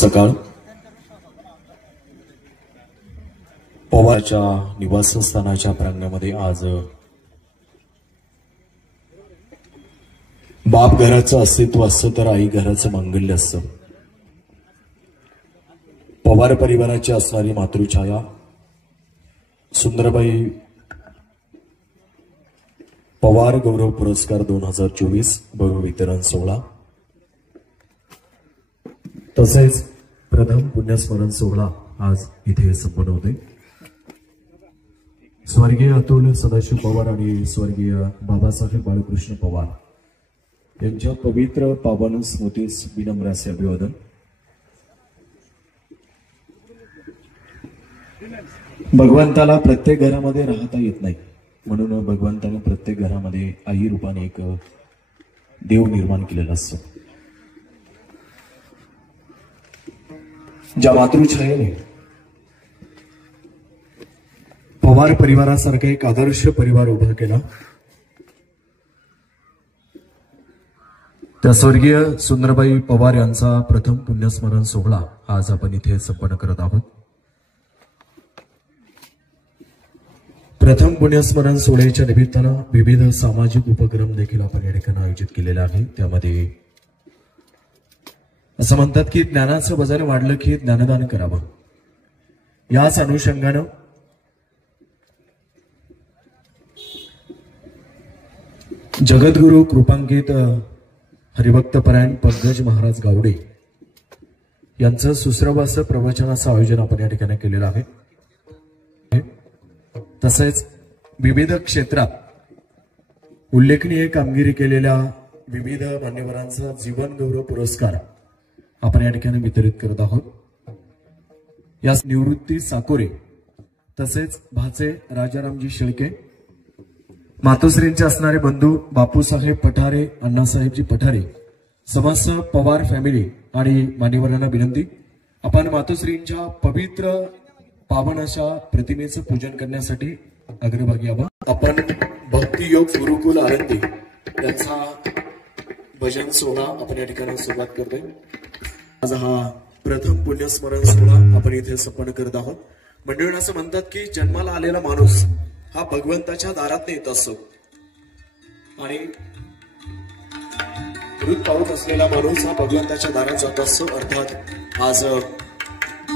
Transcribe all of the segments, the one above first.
सकाळ पवारच्या निवासस्थानाच्या प्रांगणामध्ये आज बाप घराचं अस्तित्व असतं तर आई घराचं मांगल्य असतं. पवार परिवाराची असणारी मातृछाया सुंदरबाई पवार गौरव पुरस्कार 2024 गौरव वितरण सोहळा तसेच प्रथम पुण्यस्मरण सोहळा आज इथे संपन्न होते. स्वर्गीय अतुल सदाशिव पवार आणि स्वर्गीय बाबासाहेब बाळकृष्ण पवार यांच्या पवित्र पावन स्मृतीस विनम्र असे अभिवादन. भगवंताला प्रत्येक घरामध्ये राहता येत नाही, म्हणून भगवंताने प्रत्येक घरामध्ये आई रूपाने एक देव निर्माण केलेला असतो. ज्या मातृछायेने पवार परिवारासारखा एक आदर्श परिवार उभा केला त्या स्वर्गीय सुंदरबाई पवार यांचा प्रथम पुण्यस्मरण सोहळा आज आपण इथे संपन्न करत आहोत. प्रथम पुण्यस्मरण सोहळ्याच्या निमित्तानं विविध सामाजिक उपक्रम देखील आपण या ठिकाणी आयोजित केलेले आहे. त्यामध्ये असं म्हणतात की ज्ञानाचं वजन वाढलं की ज्ञानदान करावं. याच अनुषंगानं जगद्गुरु कृपांकित हरिभक्तपरायण पंकज महाराज गावडे यांचं सुश्रवास प्रवचनाचं आयोजन आपण या ठिकाणी केलेलं आहे. तसेच विविध क्षेत्रात उल्लेखनीय कामगिरी केलेल्या विविध मान्यवरांचा जीवन गौरव पुरस्कार आपण या ठिकाणी वितरित करत आहोत. या निवृत्ती साकोरे तसेच भाचे राजारामजी शेळके मातोश्रींचे असणारे बंधू बापूसाहेब पठारे अण्णासाहेबजी पठारे समस्त पवार फॅमिली आणि मान्यवरांना विनंती आपण मातोश्रींच्या पवित्र पावन अशा प्रतिमेचं पूजन करण्यासाठी अग्रभागी यावं. आपण भक्ती योग गुरुकुल आनंदी यांचा भजन सोहळा आपण या ठिकाणी सुरुवात करतोय. आज हा प्रथम पुण्यस्मरण सोहळा आपण इथे संपन्न करत आहोत. मंडळी असं म्हणतात की जन्माला आलेला माणूस हा भगवंताच्या दारात येत असतो आणि मृत पावत असलेला माणूस हा भगवंताच्या दारात जात असतो. अर्थात आज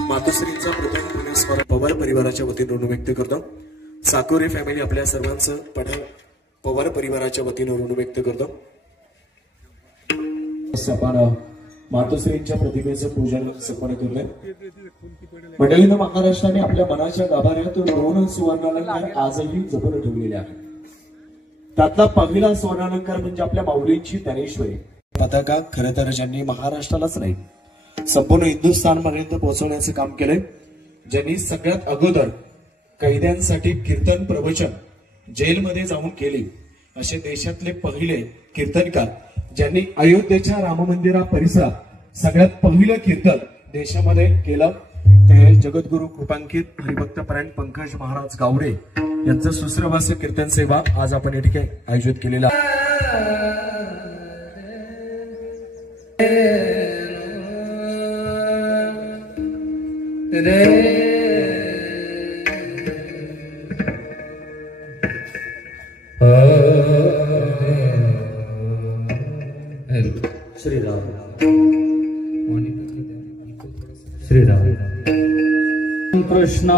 मातोश्रींचा प्रथम पुण्यस्मरण पवार परिवाराच्या वतीने ऋण व्यक्त करतो. साकोरे फॅमिली आपल्या सर्वांचं पवार परिवाराच्या वतीने ऋण व्यक्त करतो. आपण मातोश्रींच्या प्रतिमेचं पूजन संपन्न केलंय. मंडळीनं महाराष्ट्राने आपल्या मनाच्या गाभाऱ्यातून रोहन सुवर्णालंकार आजही जपून ठेवलेले आहे. त्यातला पहिला सुवर्णालंकार म्हणजे आपल्या माऊलींची ज्ञानेश्वरी पताका. खरं तर ज्यांनी महाराष्ट्रालाच नाही संपूर्ण हिंदुस्थानपर्यंत पोहोचवण्याचं काम केलंय, ज्यांनी सगळ्यात अगोदर कैद्यांसाठी कीर्तन प्रवचन जेलमध्ये जाऊन केले असे देशातले पहिले कीर्तनकार, ज्यांनी अयोध्येच्या राम मंदिरा परिसरात सगळ्यात पहिलं कीर्तन देशामध्ये केलं ते जगद्गुरु कृपांकित हरिभक्तपरायण पंकज महाराज गावडे यांचं सुश्रवास्य कीर्तन सेवा आज आपण या ठिकाणी आयोजित केलेला. श्रीराम श्रीराम कृष्ण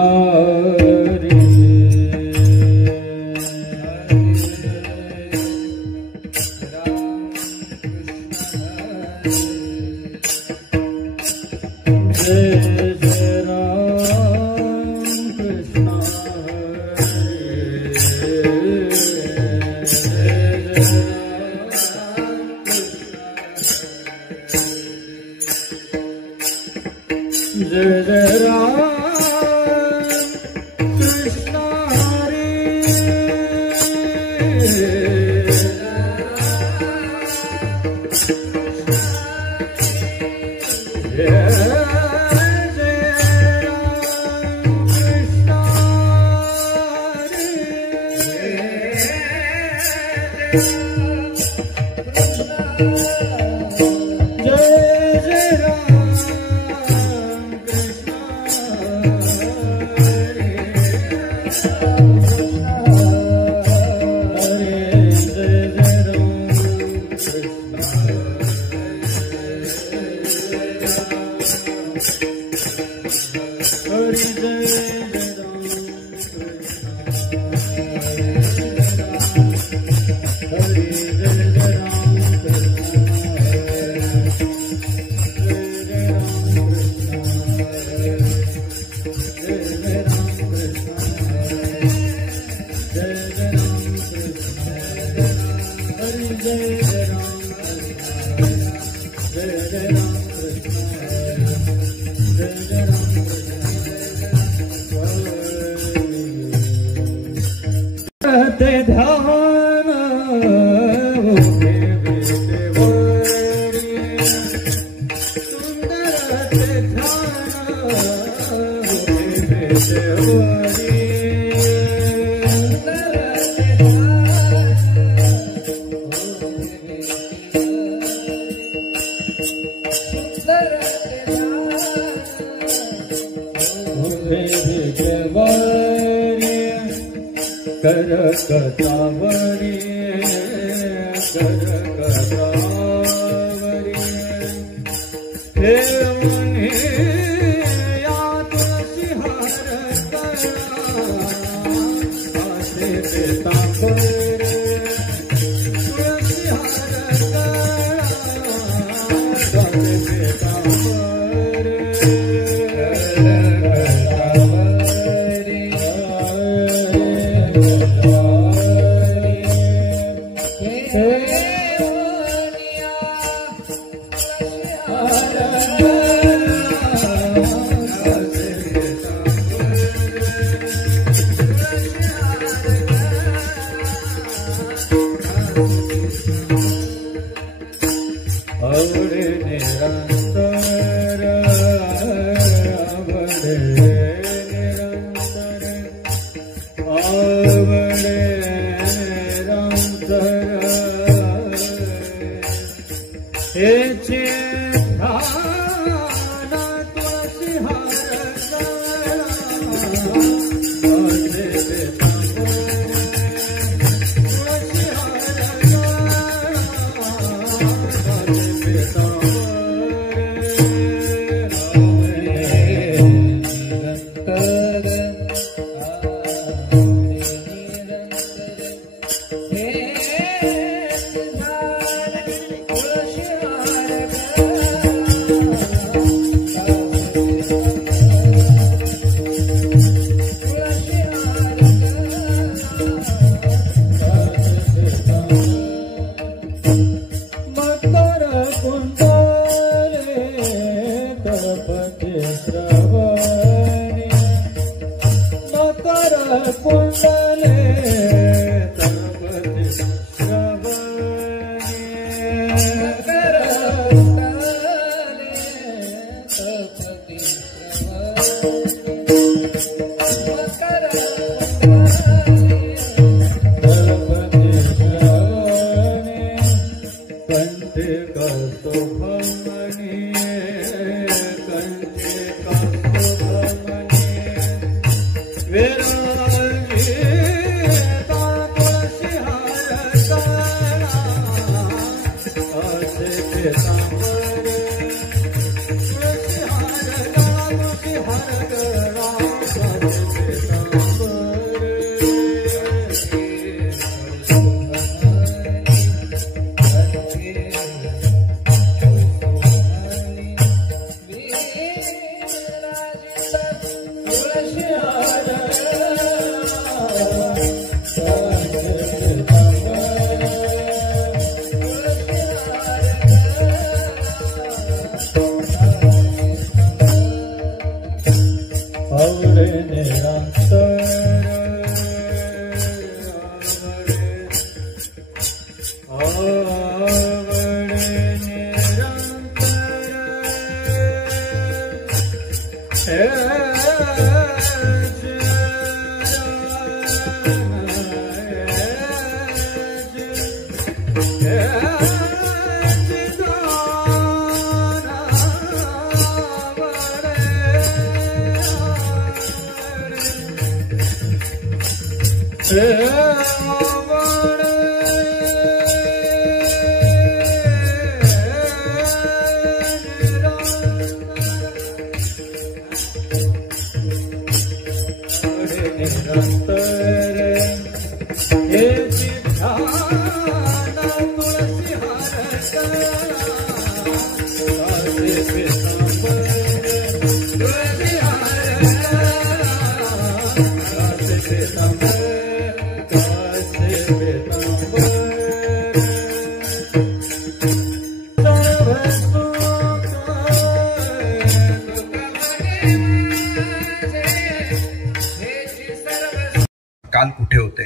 काल कुठे होते.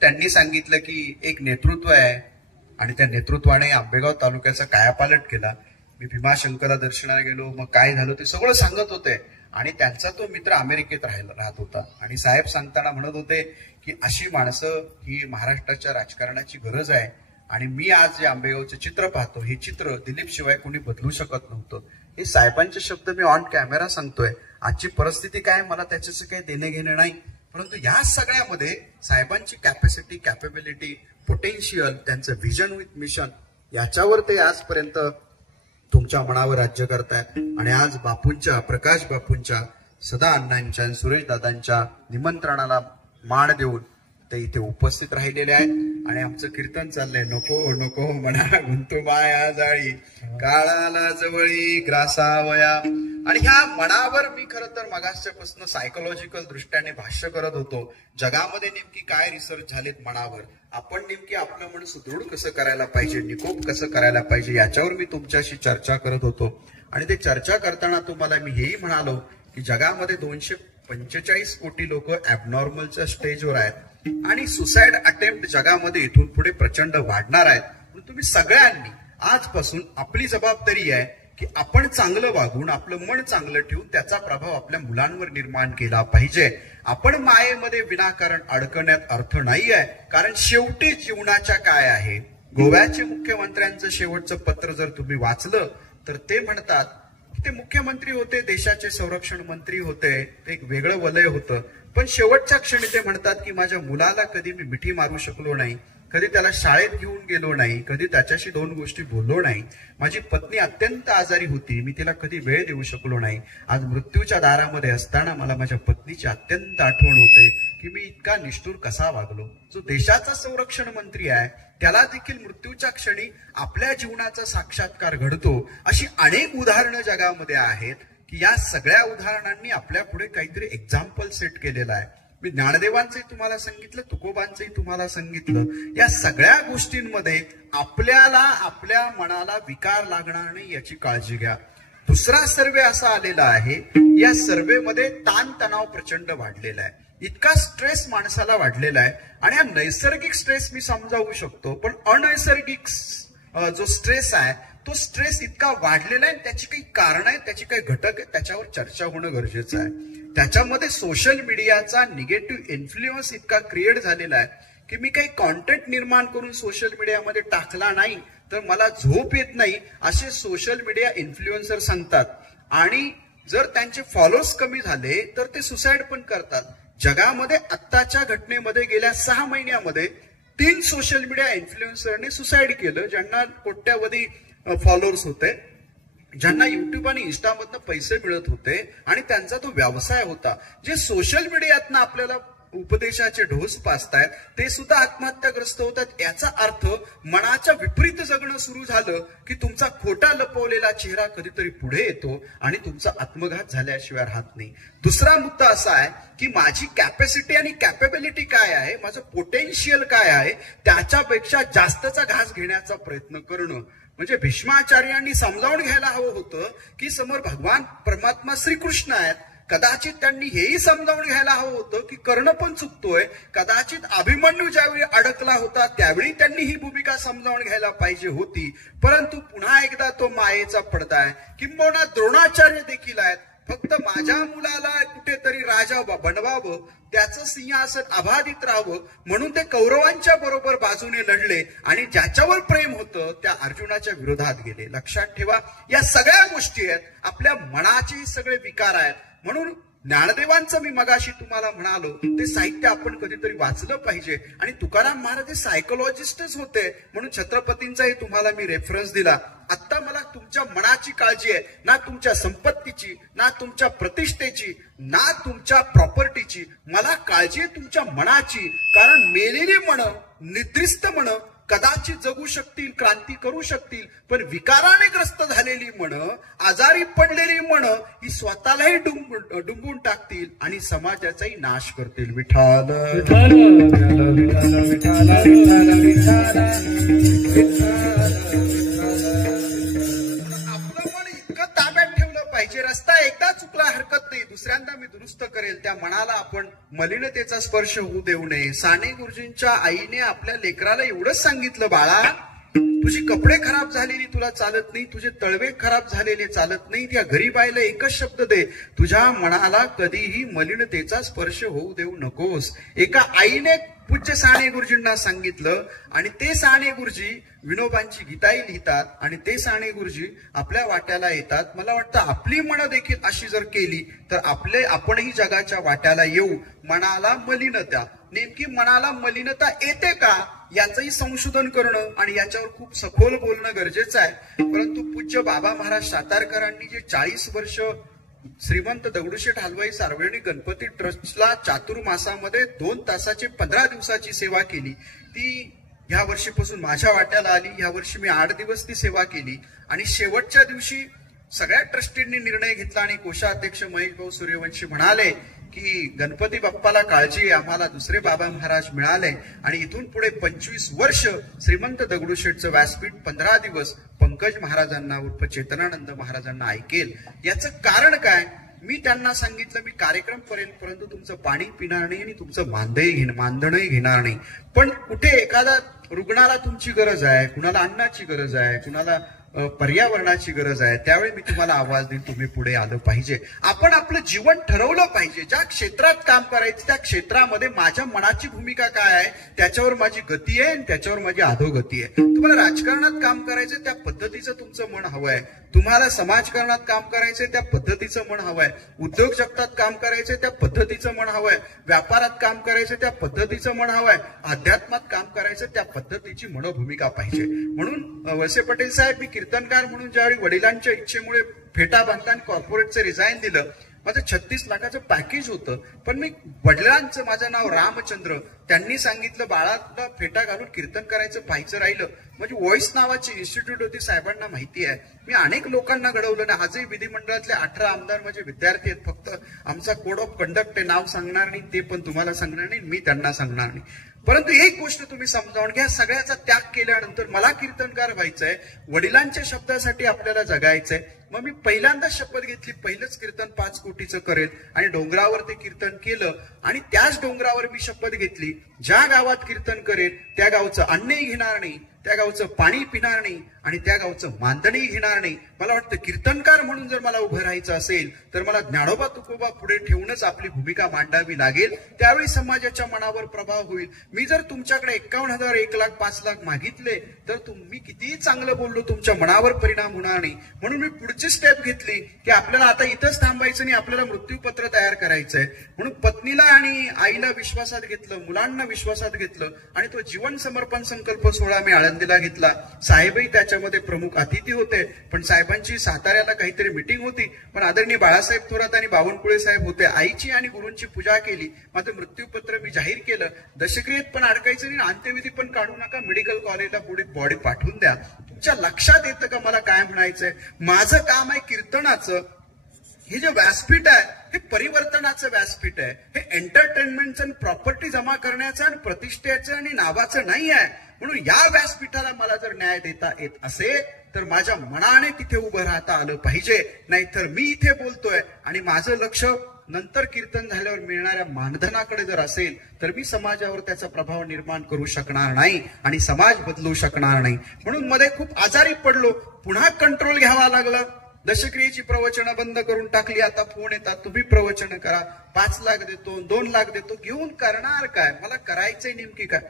त्यांनी सांगितलं की एक नेतृत्व आहे आणि त्या नेतृत्वाने आंबेगाव तालुक्याचा कायापालट केला. मी भीमाशंकरला दर्शनाला गेलो, मग काय झालं ते सगळं सांगत होते. आणि त्यांचा तो मित्र अमेरिकेत राहत होता आणि साहेब सांगताना म्हणत होते की अशी माणसं ही महाराष्ट्राच्या राजकारणाची गरज आहे. आणि मी आज जे आंबेगावचं चित्र पाहतो, हे चित्र दिलीप शिवाय कोणी बदलू शकत नव्हतं. हे साहेबांचे शब्द मी ऑन कॅमेरा सांगतोय. आजची परिस्थिती काय मला त्याच्याचं काही देणं घेणं नाही, परंतु या सगळ्यामध्ये साहेबांची कॅपॅसिटी, कॅपेबिलिटी, पोटेन्शियल, त्यांचं व्हिजन विथ मिशन, याच्यावर ते आजपर्यंत तुमच्या मनावर राज्य करतायत. आणि आज बापूंच्या, प्रकाश बापूंच्या, सदा अण्णांच्या, सुरेश दादांच्या निमंत्रणाला मान देऊन ते इथे उपस्थित राहिलेले आहेत. आणि आमचं कीर्तन चाललंय, नको नको म्हणा गुंतू माया जाळी, काळाला जवळी ग्रासावया. आणि ह्या मनावर मी खरं तर मगासपासून सायकोलॉजिकल दृष्ट्याने भाष्य करत होतो. जगामध्ये नेमकी काय रिसर्च झालेत मनावर, आपण नेमकी आपलं मन सुदृढ कसं करायला पाहिजे, निकोप कसं करायला पाहिजे, याच्यावर मी तुमच्याशी चर्चा करत होतो. आणि ते चर्चा करताना तुम्हाला मी हेही म्हणालो की जगामध्ये 245 कोटी लोक ऍबनॉर्मलच्या स्टेजवर आहेत आणि सुसाइड अटेम्प्ट जगामध्ये इथून पुढे प्रचंड वाढणार आहेत. तुम्ही सगळ्यांनी आजपासून आपली जबाबदारी आहे की आपण चांगलं वागून, आपलं मन चांगलं ठेवून त्याचा प्रभाव आपल्या मुलांवर निर्माण केला पाहिजे. आपण मायेमध्ये विनाकारण अडकण्यात अर्थ नाही आहे, कारण शेवटी जीवनाच्या काय आहे. गोव्याचे मुख्यमंत्र्यांचं शेवटचं पत्र जर तुम्ही वाचलं तर ते म्हणतात, ते मुख्यमंत्री होते, देशाचे संरक्षण मंत्री होते, ते एक वेगळं वलय होतं, पण शेवटच्या क्षणी ते म्हणतात की माझ्या मुलाला कधी मी मिठी मारू शकलो नाही, कधी त्याला शाळेत घेऊन गेलो नाही, कधी त्याच्याशी 2 गोष्टी बोललो नाही. माझी पत्नी अत्यंत आजारी होती, मी तिला कधी वेळ देऊ शकलो नाही. आज मृत्यूच्या दारामध्ये असताना मला माझ्या पत्नीची अत्यंत आठवण होते की मी इतका निष्ठुर कसा वागलो. जो देशाचा संरक्षण मंत्री आहे त्याला देखील मृत्यूच्या क्षणी आपल्या जीवनाचा साक्षात्कार घडतो. अशी अनेक उदाहरणं जगामध्ये आहेत की या सगळ्या उदाहरणांनी आपल्या पुढे काहीतरी एक्झाम्पल सेट केलेलं आहे. मी ज्ञानदेवांचंही तुम्हाला सांगितलं, तुकोबांचंही तुम्हाला सांगितलं. या सगळ्या गोष्टींमध्ये आपल्याला आपल्या मनाला विकार लागणार नाही याची काळजी घ्या. दुसरा सर्वे असा आलेला आहे, या सर्वेमध्ये ताणतणाव प्रचंड वाढलेला आहे, इतका स्ट्रेस माणसाला वाढलेला आहे. आणि हा नैसर्गिक स्ट्रेस मी समजावू शकतो, पण अनैसर्गिक जो स्ट्रेस आहे तो स्ट्रेस इतका वाढलेला आहे, त्याची काही कारण आहे, त्याची काही घटक आहे, त्याच्यावर चर्चा होणं गरजेचं आहे. त्याच्यामध्ये सोशल मीडियाचा निगेटिव्ह इन्फ्लुएन्स इतका क्रिएट झालेला आहे की मी काही कॉन्टेंट निर्माण करून सोशल मीडियामध्ये टाकला नाही तर मला झोप येत नाही, असे सोशल मीडिया इन्फ्लुएन्सर सांगतात. आणि जर त्यांचे फॉलोअर्स कमी झाले तर ते सुसाइड पण करतात. जगामध्ये आत्ताच्या घटनेमध्ये गेल्या 6 महिन्यामध्ये 3 सोशल मीडिया इन्फ्लुएन्सरने सुसाइड केलं, ज्यांना कोट्यावधी फॉलोअर्स होते, ज्यांना युट्यूब आणि इन्स्टामधनं पैसे मिळत होते आणि त्यांचा तो व्यवसाय होता. जे सोशल मीडियातनं आपल्याला उपदेशाचे ढोस पाचतायत ते सुद्धा आत्महत्याग्रस्त होतात. याचा अर्थ मनाच्या विपरीत जगणं सुरू झालं की तुमचा खोटा लपवलेला चेहरा कधीतरी पुढे येतो आणि तुमचा आत्मघात झाल्याशिवाय राहत नाही. दुसरा मुद्दा असा आहे की माझी कॅपॅसिटी आणि कॅपेबिलिटी काय आहे, माझं पोटेन्शियल काय आहे, त्याच्यापेक्षा जास्तचा घास घेण्याचा प्रयत्न करणं. म्हणजे भीष्माचार्यांनी समजावून घ्यायला हवं होतं की समोर भगवान परमात्मा श्रीकृष्ण आहेत. कदाचित त्यांनी हेही समजावून घ्यायला हवं होतं की कर्ण पण चुकतोय. कदाचित अभिमन्यू ज्यावेळी अडकला होता त्यावेळी त्यांनी ही भूमिका समजावून घ्यायला पाहिजे होती. परंतु पुन्हा एकदा तो मायेचा पडदा आहे. किंबहुना द्रोणाचार्य देखील आहेत. फक्त माझ्या मुलाला कुठेतरी राजा बनवावं, त्याचं सिंहासन अबाधित राहावं म्हणून ते कौरवांच्या बरोबर बाजूने लढले आणि ज्याच्यावर प्रेम होतं त्या अर्जुनाच्या विरोधात गेले. लक्षात ठेवा, या सगळ्या गोष्टी आहेत, आपल्या मनाचे सगळे विकार आहेत. म्हणून ज्ञानदेवांचं मी मगाशी तुम्हाला म्हणालो ते साहित्य आपण कधीतरी वाचलं पाहिजे. आणि तुकाराम महाराज हे सायकोलॉजिस्टच होते, म्हणून छत्रपतींचाही तुम्हाला मी रेफरन्स दिला. आता मला तुमच्या मनाची काळजी आहे, ना तुमच्या संपत्तीची, ना तुमच्या प्रतिष्ठेची, ना तुमच्या प्रॉपर्टीची. मला काळजी आहे तुमच्या मनाची. कारण मेलेली मन, निद्रिस्त मन कदाचित जगू शकतील, क्रांती करू शकतील, पण विकाराने ग्रस्त झालेली मन, आजारी पडलेली मन ही स्वतःलाही डुंबून टाकतील आणि समाजाचाही नाश करतील. विठाल विठाल विठाल विठाल विठाल विठाल. आपलं मन इतकं ताब्यात ठेवलं पाहिजे. रस्ता एकदा चुकला हरकत नाही, दुसऱ्यांदा मी दुरुस्त करेल. त्या मनाला आपण मलिनतेचा स्पर्श होऊ देऊ नये. साने गुरुजींच्या आईने आपल्या लेकराला एवढंच सांगितलं, बाळा तुझी कपडे खराब झालेली तुला चालत नाही, तुझे तळवे खराब झालेले चालत नाही. त्या गरीबाईला एकच शब्द दे, तुझ्या मनाला कधीही मलिनतेचा स्पर्श होऊ देऊ नकोस. एका आईने पूज्य साने गुरुजींना सांगितलं आणि ते साने गुरुजी विनोबांची गीताई लिहितात आणि ते साने गुरुजी आपल्या वाट्याला येतात. मला वाटतं आपली मनं देखील अशी जर केली तर आपणही जगाच्या वाट्याला येऊ. मनाला मलिनता, नेमकी मनाला मलिनता येते का याचंही संशोधन करणं आणि याच्यावर खूप सखोल बोलणं गरजेचं आहे. परंतु पूज्य बाबा महाराज सातारकरांनी जे 40 वर्ष श्रीमंत दगडूशेठ हलवाई सार्वजनिक गणपती ट्रस्टला चातुर्मासामध्ये 2 तासाची 15 दिवसाची सेवा केली, ती ह्या वर्षीपासून माझ्या वाट्याला आली. ह्या वर्षी मी 8 दिवस ती सेवा केली आणि शेवटच्या दिवशी सगळ्या ट्रस्टींनी निर्णय घेतला आणि कोषाध्यक्ष महेश भाऊ सूर्यवंशी म्हणाले की गणपती बाप्पाला काळजी, आम्हाला दुसरे बाबा महाराज मिळाले आणि इथून पुढे 25 वर्ष श्रीमंत दगडूशेठचं व्यासपीठ 15 दिवस पंकज महाराजांना उर्फ चेतनानंद महाराजांना ऐकेल. याचं कारण काय? मी त्यांना सांगितलं मी कार्यक्रम करेल, परंतु तुमचं पाणी पिणार नाही आणि तुमचं मानधनही घेणार नाही. पण कुठे एखादा रुग्णाला तुमची गरज आहे, कुणाला अन्नाची गरज आहे, कुणाला पर्यावरणाची गरज आहे, त्यावेळी मी तुम्हाला आवाज देईन, तुम्ही पुढे आलं पाहिजे. आपण आपलं जीवन ठरवलं पाहिजे. ज्या क्षेत्रात काम करायचं त्या क्षेत्रामध्ये माझ्या मनाची भूमिका काय आहे, त्याच्यावर माझी गती आहे आणि त्याच्यावर माझी अधोगती आहे. तुम्हाला राजकारणात काम करायचं त्या पद्धतीचं तुमचं मन हवं आहे, तुम्हाला समाजकारणात काम करायचंय त्या पद्धतीचं मन हवंय, उद्योग जगतात काम करायचंय त्या पद्धतीचं मन हवंय, व्यापारात काम करायचं त्या पद्धतीचं मन हवंय, अध्यात्मात काम करायचं त्या पद्धतीची मनोभूमिका पाहिजे. म्हणून वळसे पटेल साहेब, मी कीर्तनकार म्हणून ज्यावेळी वडिलांच्या इच्छेमुळे फेटा बांधताना कॉर्पोरेटचं रिझाईन दिलं, माझं 36 लाखाचं पॅकेज होतं, पण मी वडिलांचं, माझं नाव रामचंद्र, त्यांनी सांगितलं बाळाला फेटा घालून कीर्तन करायचं पाहायचं राहिलं. म्हणजे व्हॉइस नावाची इन्स्टिट्यूट होती, साहेबांना माहिती आहे. मी अनेक लोकांना घडवलं ना. आजही विधिमंडळातले 18 आमदार माझे विद्यार्थी आहेत. फक्त आमचा कोड ऑफ कंडक्ट आहे, नाव सांगणार नाही, ते पण तुम्हाला सांगणार नाही, मी त्यांना सांगणार नाही. परंतु एक गोष्ट तुम्ही समजावून घ्या, सगळ्याचा त्याग केल्यानंतर मला कीर्तनकार व्हायचंय, वडिलांच्या शब्दासाठी आपल्याला जगायचंय. मग मी पहिल्यांदा शपथ घेतली, पहिलंच कीर्तन 5 कोटीचं करेल आणि डोंगरावर ते कीर्तन केलं. आणि त्याच डोंगरावर मी शपथ घेतली, ज्या गावात कीर्तन करेल त्या गावचं अन्नही घेणार नाही, त्या गावचं पाणी पिणार नाही आणि त्या गावचं मानधनही घेणार नाही. मला वाटतं कीर्तनकार म्हणून जर मला उभं राहायचं असेल तर मला ज्ञानोबा तुकोबा पुढे ठेवूनच आपली भूमिका मांडावी लागेल. त्यावेळी समाजाच्या मनावर प्रभाव होईल. मी जर तुमच्याकडे 51,000, 1 लाख, 5 लाख मागितले तर तुम्ही कितीही चांगलं बोललो तुमच्या मनावर परिणाम होणार नाही. म्हणून मी पुढची स्टेप घेतली की आपल्याला आता इथंच थांबायचं नाही, आपल्याला मृत्यूपत्र तयार करायचंय. म्हणून पत्नीला आणि आईला विश्वासात घेतलं, मुलांना विश्वासात घेतलं आणि तो जीवन समर्पण संकल्प सोहळा मी आळंदीला घेतला. साहेबही त्याच्यामध्ये प्रमुख अतिथी होते, पण साहेबांची साताऱ्याला काहीतरी मिटिंग होती, पण आदरणीय बाळासाहेब थोरात आणि बावनकुळे साहेब होते. आईची आणि गुरूंची पूजा केली. माझं मृत्यूपत्र मी जाहीर केलं. दशक्रियेत पण अडकायचं नाही, अंत्यविधी पण काढू नका, मेडिकल कॉलेजला पुढे बॉडी पाठवून द्या. तुमच्या लक्षात येतं का मला काय म्हणायचंय? माझं काम आहे कीर्तनाचं. हे जे व्यासपीठ आहे हे परिवर्तनाचं व्यासपीठ आहे. हे एंटरटेनमेंटचं आणि प्रॉपर्टी जमा करण्याचं आणि प्रतिष्ठेचं आणि नावाचं नाही आहे. म्हणून या व्यासपीठाला मला जर न्याय देता येत असेल तर माझ्या मनाने तिथे उभं राहता आलं पाहिजे. नाहीतर मी इथे बोलतोय आणि माझं लक्ष नंतर कीर्तन झाल्यावर मिळणाऱ्या मानधनाकडे जर असेल तर मी समाजावर त्याचा प्रभाव निर्माण करू शकणार नाही आणि समाज बदलू शकणार नाही. म्हणून मध्ये खूप आजारी पडलो, पुन्हा कंट्रोल घ्यावा लागला. दशक्रियेची प्रवचनं बंद करून टाकली. आता फोन येतात, तुम्ही प्रवचन करा, 5 लाख देतो, 2 लाख देतो. घेऊन करणार काय? मला करायचंय नेमकी काय?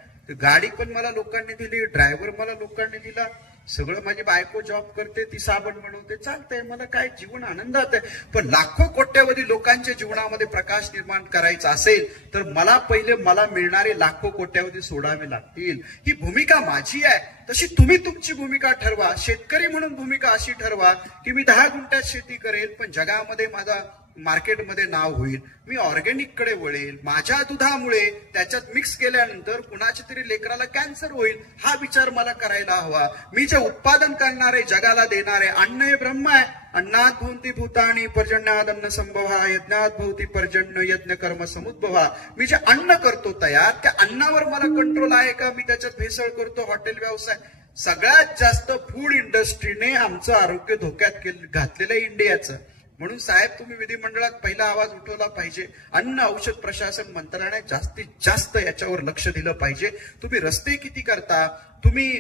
गाडी पण मला लोकांनी दिली, ड्रायव्हर मला लोकांनी दिला, सगळं माझी बायको जॉब करते, ती साबण बनवते, चालतंय, मला काय जीवन आनंदात आहे. पण लाखो कोट्यावधी लोकांच्या जीवनामध्ये प्रकाश निर्माण करायचा असेल तर मला पहिले मला मिळणारे लाखो कोट्यावधी सोडावे लागतील. ही भूमिका माझी आहे. तशी तुम्ही तुमची भूमिका ठरवा. शेतकरी म्हणून भूमिका अशी ठरवा की मी 10 गुंठ्यात शेती करेल, पण जगामध्ये माझा मार्केटमध्ये नाव होईल, मी ऑर्गॅनिक कडे वळेल, माझ्या दुधामुळे त्याच्यात मिक्स केल्यानंतर कुणाच्या तरी लेकराला कॅन्सर होईल, हा विचार मला करायला हवा. मी जे उत्पादन करणारे, जगाला देणारे, अन्न हे ब्रह्म आहे. अन्नात भवन्ति भूतानि पर्जन्याद अन्न संभवा, यज्ञात भवति पर्जन्य यज्ञ कर्म समुद्भवा. मी जे अन्न करतो तयार, त्या अन्नावर मला कंट्रोल आहे का? मी त्याच्यात भेसळ करतो, हॉटेल व्यवसाय. सगळ्यात जास्त फूड इंडस्ट्रीने आमचं आरोग्य धोक्यात घातलेलं इंडियाचं. म्हणून साहेब, तुम्ही विधिमंडळात पहिला आवाज उठवला पाहिजे. अन्न औषध प्रशासन मंत्रालयाने जास्तीत जास्त याच्यावर लक्ष दिलं पाहिजे. तुम्ही रस्ते किती करता, तुम्ही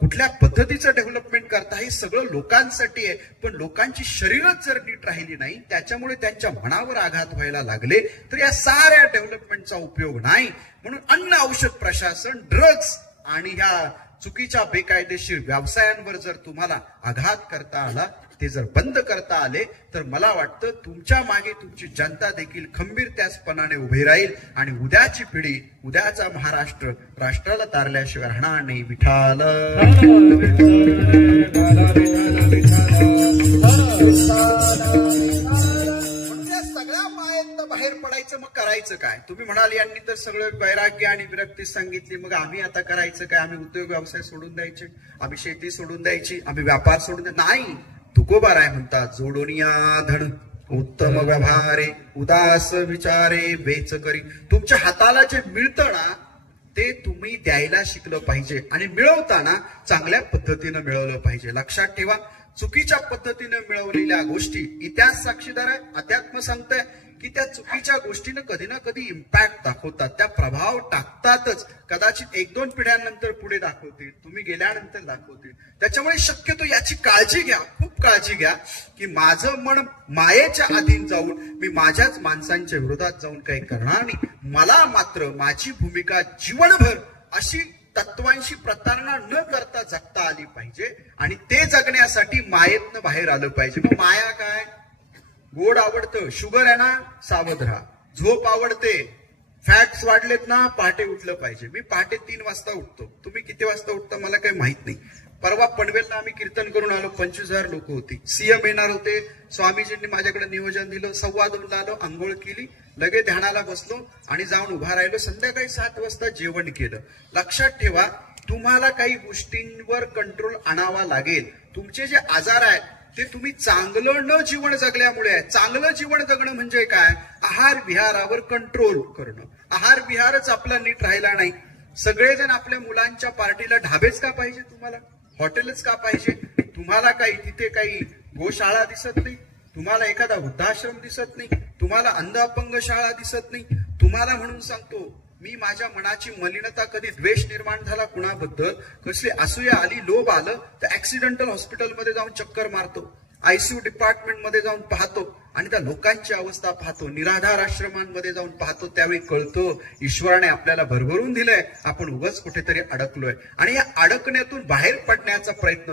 कुठल्या पद्धतीचं डेव्हलपमेंट करता, हे सगळं लोकांसाठी आहे. पण लोकांची शरीरच जर नीट राहिली नाही, त्याच्यामुळे त्यांच्या मनावर आघात व्हायला लागले तर या साऱ्या डेव्हलपमेंटचा उपयोग नाही. म्हणून अन्न औषध प्रशासन, ड्रग्ज आणि ह्या चुकीच्या बेकायदेशीर व्यवसायांवर जर तुम्हाला आघात करता आला, ते जर बंद करता आले, तर मला वाटतं तुमच्या मागे तुमची जनता देखील खंबीर त्याचपणाने उभी राहील आणि उद्याची पिढी, उद्याचा महाराष्ट्र राष्ट्राला तारल्याशिवाय राहणार नाही. विठाल सगळ्या मायेतनं बाहेर पडायचं. मग करायचं काय? तुम्ही म्हणाल यांनी तर सगळं वैराग्य आणि विरक्ती सांगितली, मग आम्ही आता करायचं काय? आम्ही उद्योग व्यवसाय सोडून द्यायचे, आम्ही शेती सोडून द्यायची, आम्ही व्यापार सोडून द्यायचा? नाही. तुकोबाराय म्हणतात, जोडोनिया धन उत्तम व्यवहारे, उदास विचारे वेच करी. तुमच्या हाताला जे मिळतं ना, ते तुम्ही द्यायला शिकलं पाहिजे आणि मिळवताना चांगल्या पद्धतीनं मिळवलं पाहिजे. लक्षात ठेवा, चुकीच्या पद्धतीनं मिळवलेल्या गोष्टी, इतिहास साक्षीदार आहे, अध्यात्म सांगताय की त्या चुकीच्या गोष्टीनं कधी ना कधी इम्पॅक्ट दाखवतात, त्या प्रभाव टाकतातच. कदाचित 1-2 पिढ्यांनंतर पुढे दाखवतील, तुम्ही गेल्यानंतर दाखवतील. त्याच्यामुळे शक्यतो याची काळजी घ्या, खूप काळजी घ्या की माझं मन मायेच्या अधीन जाऊन मी माझ्याच माणसांच्या विरोधात जाऊन काही करणार नाही. मला मात्र माझी भूमिका जीवनभर अशी तत्वांशी प्रतारणा न करता जगता आली पाहिजे आणि ते जगण्यासाठी मायेतनं बाहेर आलं पाहिजे. मग माया काय? गोड आवडतं, शुगर आहे ना, सावध राहा. झोप आवडते, फॅट्स वाढलेत ना, पहाटे उठलं पाहिजे. मी पहाटे 3 वाजता उठतो. तुम्ही किती वाजता उठता मला काही माहित नाही. परवा पनवेलला आम्ही कीर्तन करून आलो, 25,000 लोक होती. सीएम येणार होते, स्वामीजींनी माझ्याकडे नियोजन दिलं. 2:15 आलो, आंघोळ केली, लगे ध्यानाला बसलो आणि जाऊन उभा राहिलो. संध्याकाळी 7 वाजता जेवण केलं. लक्षात ठेवा, तुम्हाला काही गोष्टींवर कंट्रोल आणावा लागेल. तुमचे जे आजार आहेत ते तुम्ही चांगलं न जीवन जगल्यामुळे आहे. चांगलं जीवन जगणं म्हणजे काय? आहार विहारावर कंट्रोल करणं. आहार विहारच आपला नीट राहिला नाही. सगळेजण आपल्या मुलांच्या पार्टीला ढाबेच का पाहिजे? तुम्हाला हॉटेलच का पाहिजे? तुम्हाला काही तिथे काही गोशाळा दिसत नाही, तुम्हाला एखादा वृद्धाश्रम दिसत नाही, तुम्हाला अंध अपंग शाळा दिसत नाही. तुम्हाला म्हणून सांगतो, मी माझ्या मनाची मलिनता, कधी द्वेष निर्माण झाला कुणाबद्दल, कसली असूया आली, लोभ आलं, तर ऍक्सिडेंटल हॉस्पिटलमध्ये जाऊन चक्कर मारतो, आयसीयू डिपार्टमेंटमध्ये जाऊन पाहतो आणि त्या लोकांची अवस्था पाहतो, निराधार आश्रमांमध्ये जाऊन पाहतो. त्यावेळी कळतं ईश्वराने आपल्याला भरभरून दिलंय, आपण उगाच कुठेतरी अडकलोय. आणि या अडकण्यातून बाहेर पडण्याचा प्रयत्न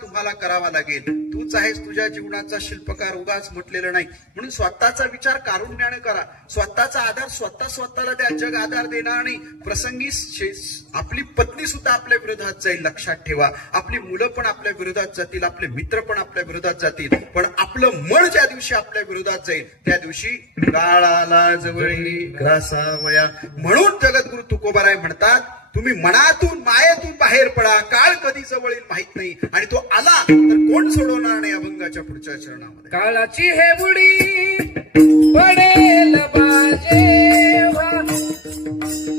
तुम्हाला करावा लागेल. तूच आहेस तुझ्या जीवनाचा शिल्पकार, उगाच म्हटलेलं नाही. म्हणून स्वतःचा विचार कारुण्याने करा. स्वतःचा आधार स्वतःला द्या. जग आधार देणार नाही. प्रसंगी आपली पत्नी सुद्धा आपल्या विरोधात जाईल. लक्षात ठेवा, आपली मुलं पण आपल्या विरोधात जातील, आपले मित्र पण आपल्या विरोधात जातील, पण आपलं मन ज्या दिवशी आपल्या विरोधात जाईल त्या दिवशी गाळाला जवळी ग्रासावया. म्हणून जगद्गुरु तुकोबाराय म्हणतात, तुम्ही मनातून मायेतून बाहेर पडा. काळ कधी जवळ येईल माहित नाही आणि तो आला तर कोण सोडवणार नाही. अभंगाच्या पुढच्या चरणामध्ये काळाची हे बुडी पडेल बाजेवा,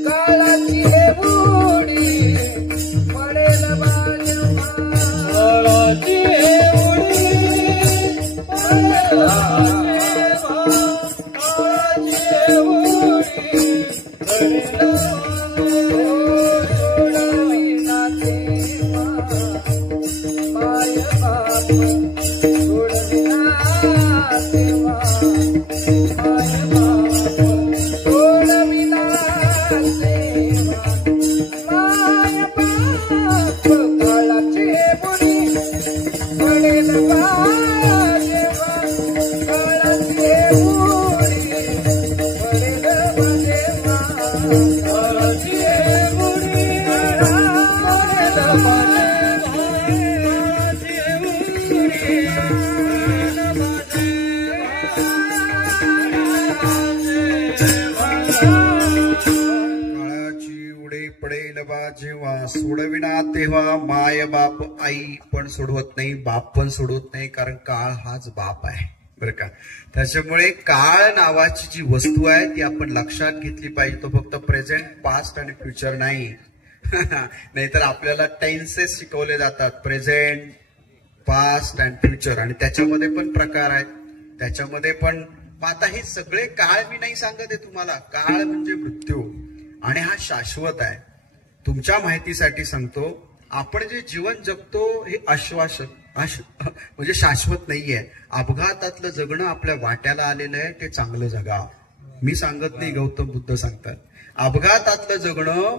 काळाची हे बुडी पडेल बाजेवा, काळाची हे बुडी पडेल बाजेवा, काळाची हे बुडी पडेल Bye. काळाची उडी पडेल बा जेव्हा सोडविना तेव्हा माय बाप आई पण सोडवत नाही, बाप पण सोडवत नाही, कारण काळ हाच बाप आहे बरं का. त्याच्यामुळे काळ नावाची जी वस्तू आहे ती आपण लक्षात घेतली पाहिजे. तो फक्त प्रेझेंट, पास्ट आणि फ्युचर नाही. नाहीतर आपल्याला टेन्सेस शिकवले जातात, प्रेझेंट, पास्ट अँड फ्युचर, आणि त्याच्यामध्ये पण प्रकार आहेत. त्याच्यामध्ये पण आता हे सगळे काळ मी नाही सांगत आहे तुम्हाला. काळ म्हणजे मृत्यू आणि हा शाश्वत आहे. तुमच्या माहितीसाठी सांगतो, आपण जे जीवन जगतो हे म्हणजे शाश्वत नाहीये. अपघातातलं जगणं आपल्या वाट्याला आलेलं आहे, ते चांगलं जगा. मी सांगत नाही, गौतम बुद्ध सांगतात. अपघातातलं जगणं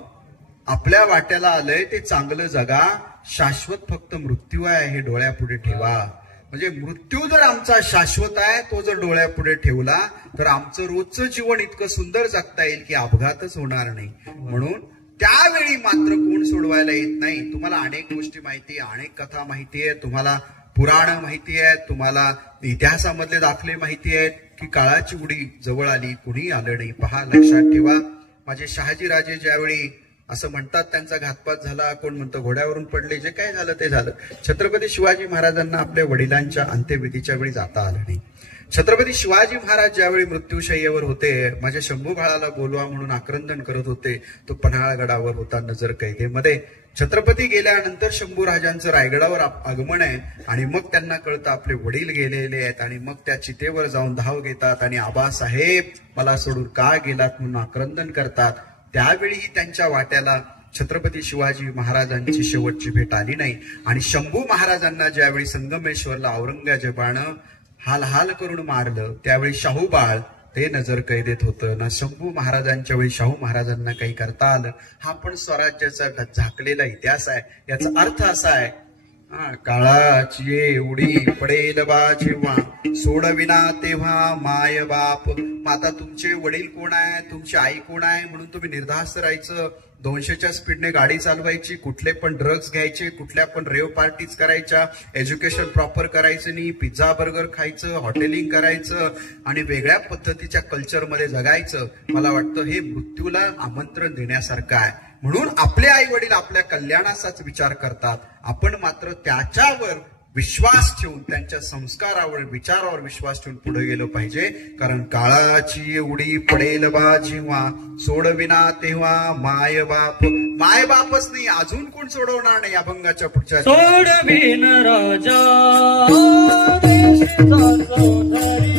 आपल्या वाट्याला आलंय, ते चांगलं जगा. शाश्वत फक्त मृत्यू आहे, हे डोळ्यापुढे ठेवा. म्हणजे मृत्यू जर आमचा शाश्वत आहे, तो जर डोळ्यापुढे ठेवला तर आमचं रोजचं जीवन इतकं सुंदर जगता येईल की अपघातच होणार नाही. म्हणून त्यावेळी मात्र कोण सोडवायला येत नाही. तुम्हाला अनेक गोष्टी माहिती आहे, अनेक कथा माहिती आहे, तुम्हाला पुराण माहिती आहे, तुम्हाला इतिहासामधले दाखले माहिती आहेत की काळाची उडी जवळ आली, कुणी आलं नाही. पहा, लक्षात ठेवा. माझे शहाजीराजे ज्यावेळी असं म्हणतात त्यांचा घातपात झाला, कोण म्हणतं घोड्यावरून पडले, जे काय झालं ते झालं. छत्रपती शिवाजी महाराजांना आपल्या वडिलांच्या अंत्यविधीच्या वेळी जाता आलं नाही. छत्रपती शिवाजी महाराज ज्यावेळी मृत्यूशय्येवर होते, माझ्या शंभू बाळाला बोलवा म्हणून आक्रंदन करत होते. तो पन्हाळगडावर होता नजर कैदेमध्ये. छत्रपती गेल्यानंतर शंभू राजांचं रायगडावर आगमन आहे आणि मग त्यांना कळतं आपले वडील गेलेले आहेत आणि मग त्या चितेवर जाऊन धाव घेतात आणि आबासाहेब मला सोडून का गेलात म्हणून आक्रंदन करतात. त्यावेळीही त्यांच्या वाट्याला छत्रपती शिवाजी महाराजांची शेवटची भेट आली नाही. आणि शंभू महाराजांना ज्यावेळी संगमेश्वरला औरंगजेबानं हाल हाल करून मारलं, त्यावेळी शाहू बाळ ते नजर कैदेत होतं ना. शंभू महाराजांच्या वेळी शाहू महाराजांना काही करता आलं. हा पण स्वराज्याचा झाकलेला इतिहास आहे. याचा अर्थ असा आहे, काळाची उडी पडेल बा जेव्हा सोडविना तेव्हा माय बाप. आता तुमचे वडील कोण आहे, तुमची आई कोण आहे म्हणून तुम्ही निर्धास्त राहायचं, 200च्या स्पीडने गाडी चालवायची, कुठले पण ड्रग्ज घ्यायचे, कुठल्या पण रेव पार्टीज करायच्या, एज्युकेशन प्रॉपर करायचं नाही, पिझ्झा बर्गर खायचं, हॉटेलिंग करायचं आणि वेगळ्या पद्धतीच्या कल्चरमध्ये जगायचं. मला वाटतं हे मृत्यूला आमंत्रण देण्यासारखं आहे. म्हणून आपले आई वडील आपल्या कल्याणाचाच विचार करतात. आपण मात्र त्याच्यावर विश्वास ठेवून, त्यांच्या संस्कारावर, विचारावर विश्वास ठेवून पुढे गेलं पाहिजे. कारण काळाची उडी पडेल बा जेव्हा सोडविना तेव्हा माय बाप. माय बापच नाही, अजून कोण सोडवणार नाही. अभंगाच्या पुढच्या सोडविन राजा सोडविन राजा देशीचा चौधरी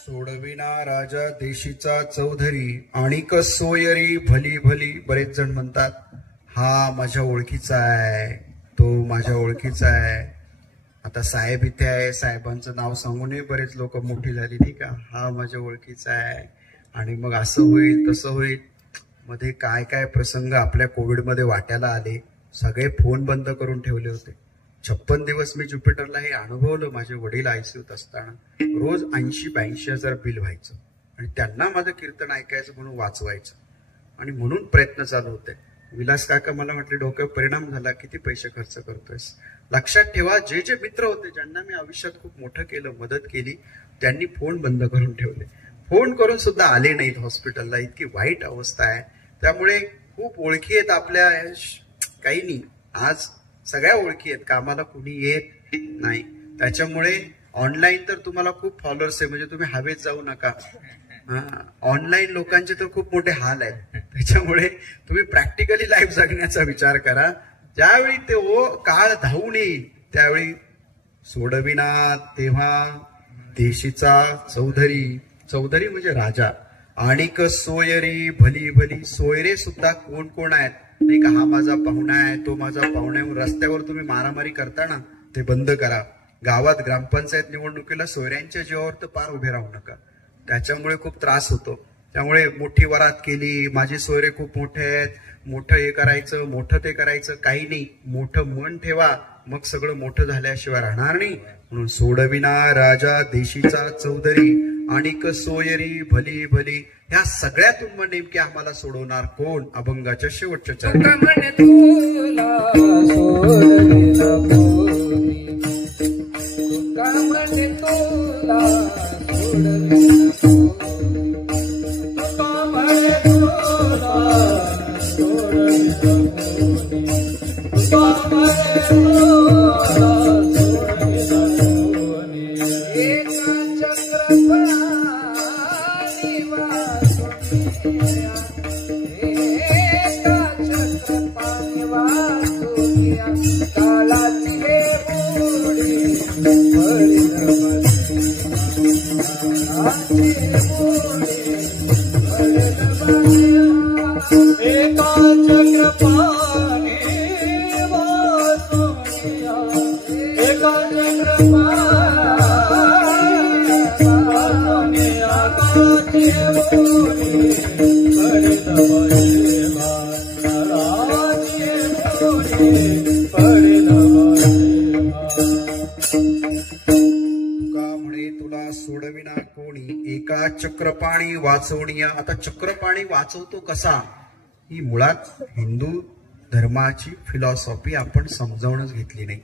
सोडविन राजा देशीचा चौधरी आणि सोयरी भली भली. बरेच जण म्हणतात हा माझ्या ओळखीचा आहे, तो माझ्या ओळखीचा आहे. आता साहेब इथे आहे, साहेबांचं नाव सांगूनही बरेच लोक मोठी झाली नाही का. हा माझ्या ओळखीचा आहे आणि मग असं होईल तसं होईल. मध्ये काय काय प्रसंग आपल्या कोविडमध्ये वाट्याला आले. सगळे फोन बंद करून ठेवले होते. 56 दिवस मी ज्युपिटरला हे अनुभवलं. माझे वडील आयसीयूत असताना रोज 80-82 हजार बिल व्हायचं आणि त्यांना माझं कीर्तन ऐकायचं म्हणून वाचवायचं आणि म्हणून प्रयत्न चालू होते. विलास काका मला म्हटले डोक्यावर परिणाम झाला, किती पैसे खर्च करतोयस. लक्षात ठेवा, जे जे मित्र होते ज्यांना मी आयुष्यात खूप मोठं केलं, मदत केली, त्यांनी फोन बंद करून ठेवले. फोन करून सुद्धा आले नाहीत हॉस्पिटलला. इतकी वाईट अवस्था आहे. त्यामुळे खूप ओळखी आहेत आपल्या, काही नाही. आज सगळ्या ओळखी आहेत, कामाला कुणी येत नाही. त्याच्यामुळे ऑनलाईन तर तुम्हाला खूप फॉलोअर्स आहे, म्हणजे तुम्ही हवेत जाऊ नका. ऑनलाईन लोकांचे तर खूप मोठे हाल आहेत. त्याच्यामुळे तुम्ही प्रॅक्टिकली लाईफ जगण्याचा विचार करा. ज्यावेळी ते काळ धावून येईल त्यावेळी सोडविना तेव्हा देशीचा चौधरी, चौधरी म्हणजे राजा, आणिक सोयरी भली भली. सोयरे सुद्धा कोण कोण आहेत नाही का, हा माझा पाहुणा आहे, तो माझा पाहुणा आहे. रस्त्यावर तुम्ही मारामारी करता ना, ते बंद करा. गावात ग्रामपंचायत निवडणुकीला सोयऱ्यांच्या जीवावर तर पार उभे राहू नका, त्याच्यामुळे खूप त्रास होतो. त्यामुळे मोठी वरात केली, माझे सोयरे खूप मोठे आहेत, मोठं हे करायचं, मोठं ते करायचं, काही नाही. मोठं मन ठेवा, मग सगळं मोठं झाल्याशिवाय राहणार नाही. म्हणून सोडविना राजा देशीचा चौधरी, आणिक सोयरी भली भली. ह्या सगळ्यातून मग नेमके आम्हाला सोडवणार कोण? अभंगाच्या शेवटच्या चरणी. म्हणे तुला सोडविना कोणी, तुका म्हणे तुला सोडविना कोणी, तुका म्हणे तुला सोडविना कोणी, तुका म्हणे तुला सोडविना कोणी. एका चक्रपाणी वासुकिया, एका चक्रपाणी वासुकिया, काळाची हे बुडी परिणमती, काळाची बुडी परिणमती. एका चक्रपाणी वासुकिया, एका सोडविना कोणी, एका चक्रपाणी वाचवणीया. आता चक्रपाणी वाचवतो कसा, ही मुळात हिंदू धर्माची फिलॉसॉफी आपण समजावूनच घेतली नाही.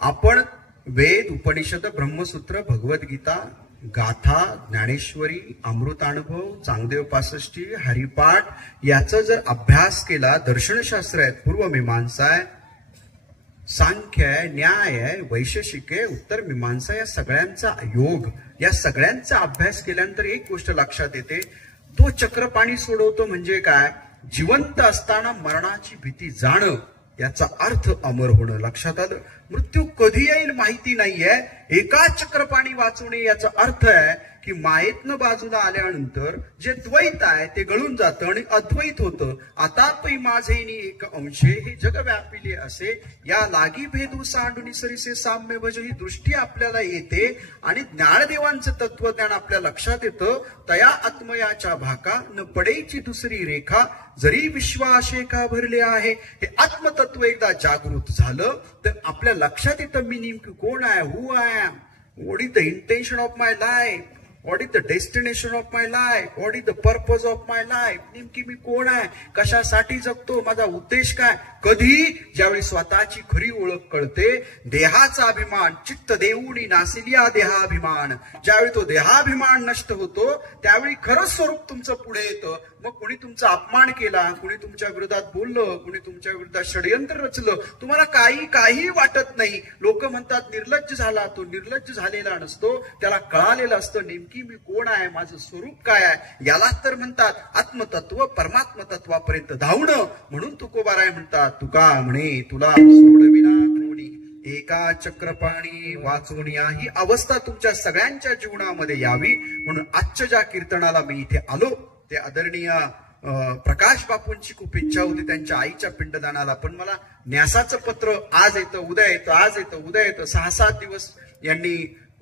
आपण वेद, उपनिषद, ब्रह्मसूत्र, भगवद्गीता, गाथा, ज्ञानेश्वरी, अमृतानुभव, चांगदेव पासष्टी, हरिपाठ याचा जर अभ्यास केला, दर्शनशास्त्र आहे, पूर्वमीमांसा आहे, सांख्य आहे, न्याय आहे, वैशेषिक आहे, उत्तर मीमांसा, या सगळ्यांचा योग, या सगळ्यांचा अभ्यास केल्यानंतर एक गोष्ट लक्षात येते, तो चक्रपाणी सोडवतो म्हणजे काय, जिवंत असताना मरणाची भीती जाणं, याचा अर्थ अमर होणं. लक्षात आलं? मृत्यू कधी येईल माहिती नाहीये. एका चक्रपाणी वाचवणे याचा अर्थ आहे की मायेतनं बाजूला आल्यानंतर जे द्वैत आहे ते गळून जातं आणि अद्वैत होतं. आता पै माझेनी एक अंशे, हे जग व्यापिले असे, या लागी भेदू सांडुनी सरीसे साम्य भज, ही दृष्टी आपल्याला येते आणि ज्ञानदेवांचं तत्वज्ञान आपल्या लक्षात येतं. तया आत्मयाच्या भाका न पडेची दुसरी रेखा, जरी विश्वाशेखा भरले आहे. हे आत्मतत्व एकदा जागृत झालं तर आपल्या लक्षात येतं मी नेमकी कोण आहे, who I am, what is the intention of my life, what is the destination of my life, what is the purpose of my life. नेमकी मी कोण आहे, कशासाठी जगतो, माझा उद्देश काय. कधी, ज्यावेळी स्वतःची खरी ओळख कळते. देहाचा अभिमान चित्त देऊनी नासिलिया देहाभिमान, ज्यावेळी तो देहाभिमान नष्ट होतो त्यावेळी खरं स्वरूप तुमचं पुढे येतं. मग कुणी तुमचा अपमान केला, कुणी तुमच्या विरोधात बोललं, कुणी तुमच्या विरोधात षडयंत्र रचलं, तुम्हाला काही वाटत नाही. लोक म्हणतात निर्लज्ज झाला, तो निर्लज्ज झालेला नसतो, त्याला कळालेलं असतं नेमकी मी कोण आहे, माझं स्वरूप काय आहे. यालाच तर म्हणतात आत्मतत्व परमात्म तत्वापर्यंत धावणं. म्हणून तुकोबाराय म्हणतात, तुका म्हणे तुला सोडविना कोणी, एका चक्रपाणी वाचवणीया. ही अवस्था तुमच्या सगळ्यांच्या जीवनामध्ये यावी म्हणून आजच्या ज्या कीर्तनाला मी इथे आलो, ते आदरणीय प्रकाश बापूंची खूप इच्छा होती त्यांच्या आईच्या पिंडदानाला. पण मला न्यासाचं पत्र आज येतं उद्या येतं, आज येतं उद्या येतं, 6-7 दिवस यांनी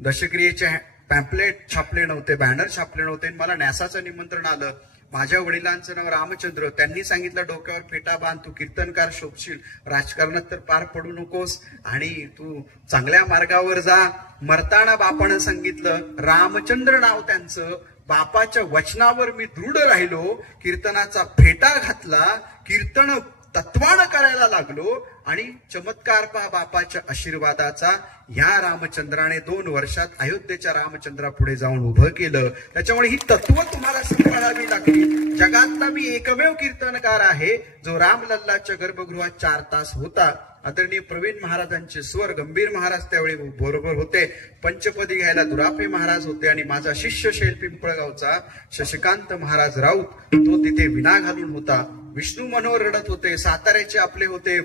दशक्रियेचे पॅम्पलेट छापले नव्हते, बॅनर छापले नव्हते. मला न्यासाचं निमंत्रण आलं. माझ्या वडिलांचं नाव रामचंद्र, त्यांनी सांगितलं डोक्यावर फेटा बांध, तू कीर्तनकार शोभशील, राजकारणात तर पार पडू नकोस आणि तू चांगल्या मार्गावर जा. मरताना बापानं सांगितलं, रामचंद्र नाव त्यांचं, बापाच्या वचनावर मी दृढ राहिलो, कीर्तनाचा फेटा घातला, कीर्तन तत्वानं करायला लागलो आणि चमत्कार पहा बापाच्या आशीर्वादाचा. या रामचंद्राने 2 वर्षात अयोध्येच्या रामचंद्रापुढे जाऊन उभं केलं. त्याच्यामुळे ही तत्व तुम्हाला सांभाळावी लागली. जगातला मी एकमेव कीर्तनकार आहे जो रामलल्लाच्या गर्भगृहात 4 तास होता. आदरणीय प्रवीण महाराजांचे स्वर, गंभीर महाराज त्यावेळी बरोबर होते, पंचपदी घ्यायला दुरापे महाराज होते आणि माझा शिष्य शेल पिंपळगावचा शशिकांत महाराज राऊत तो तिथे विना घालून होता. विष्णू मनोहर रडत होते, साताऱ्याचे आपले होते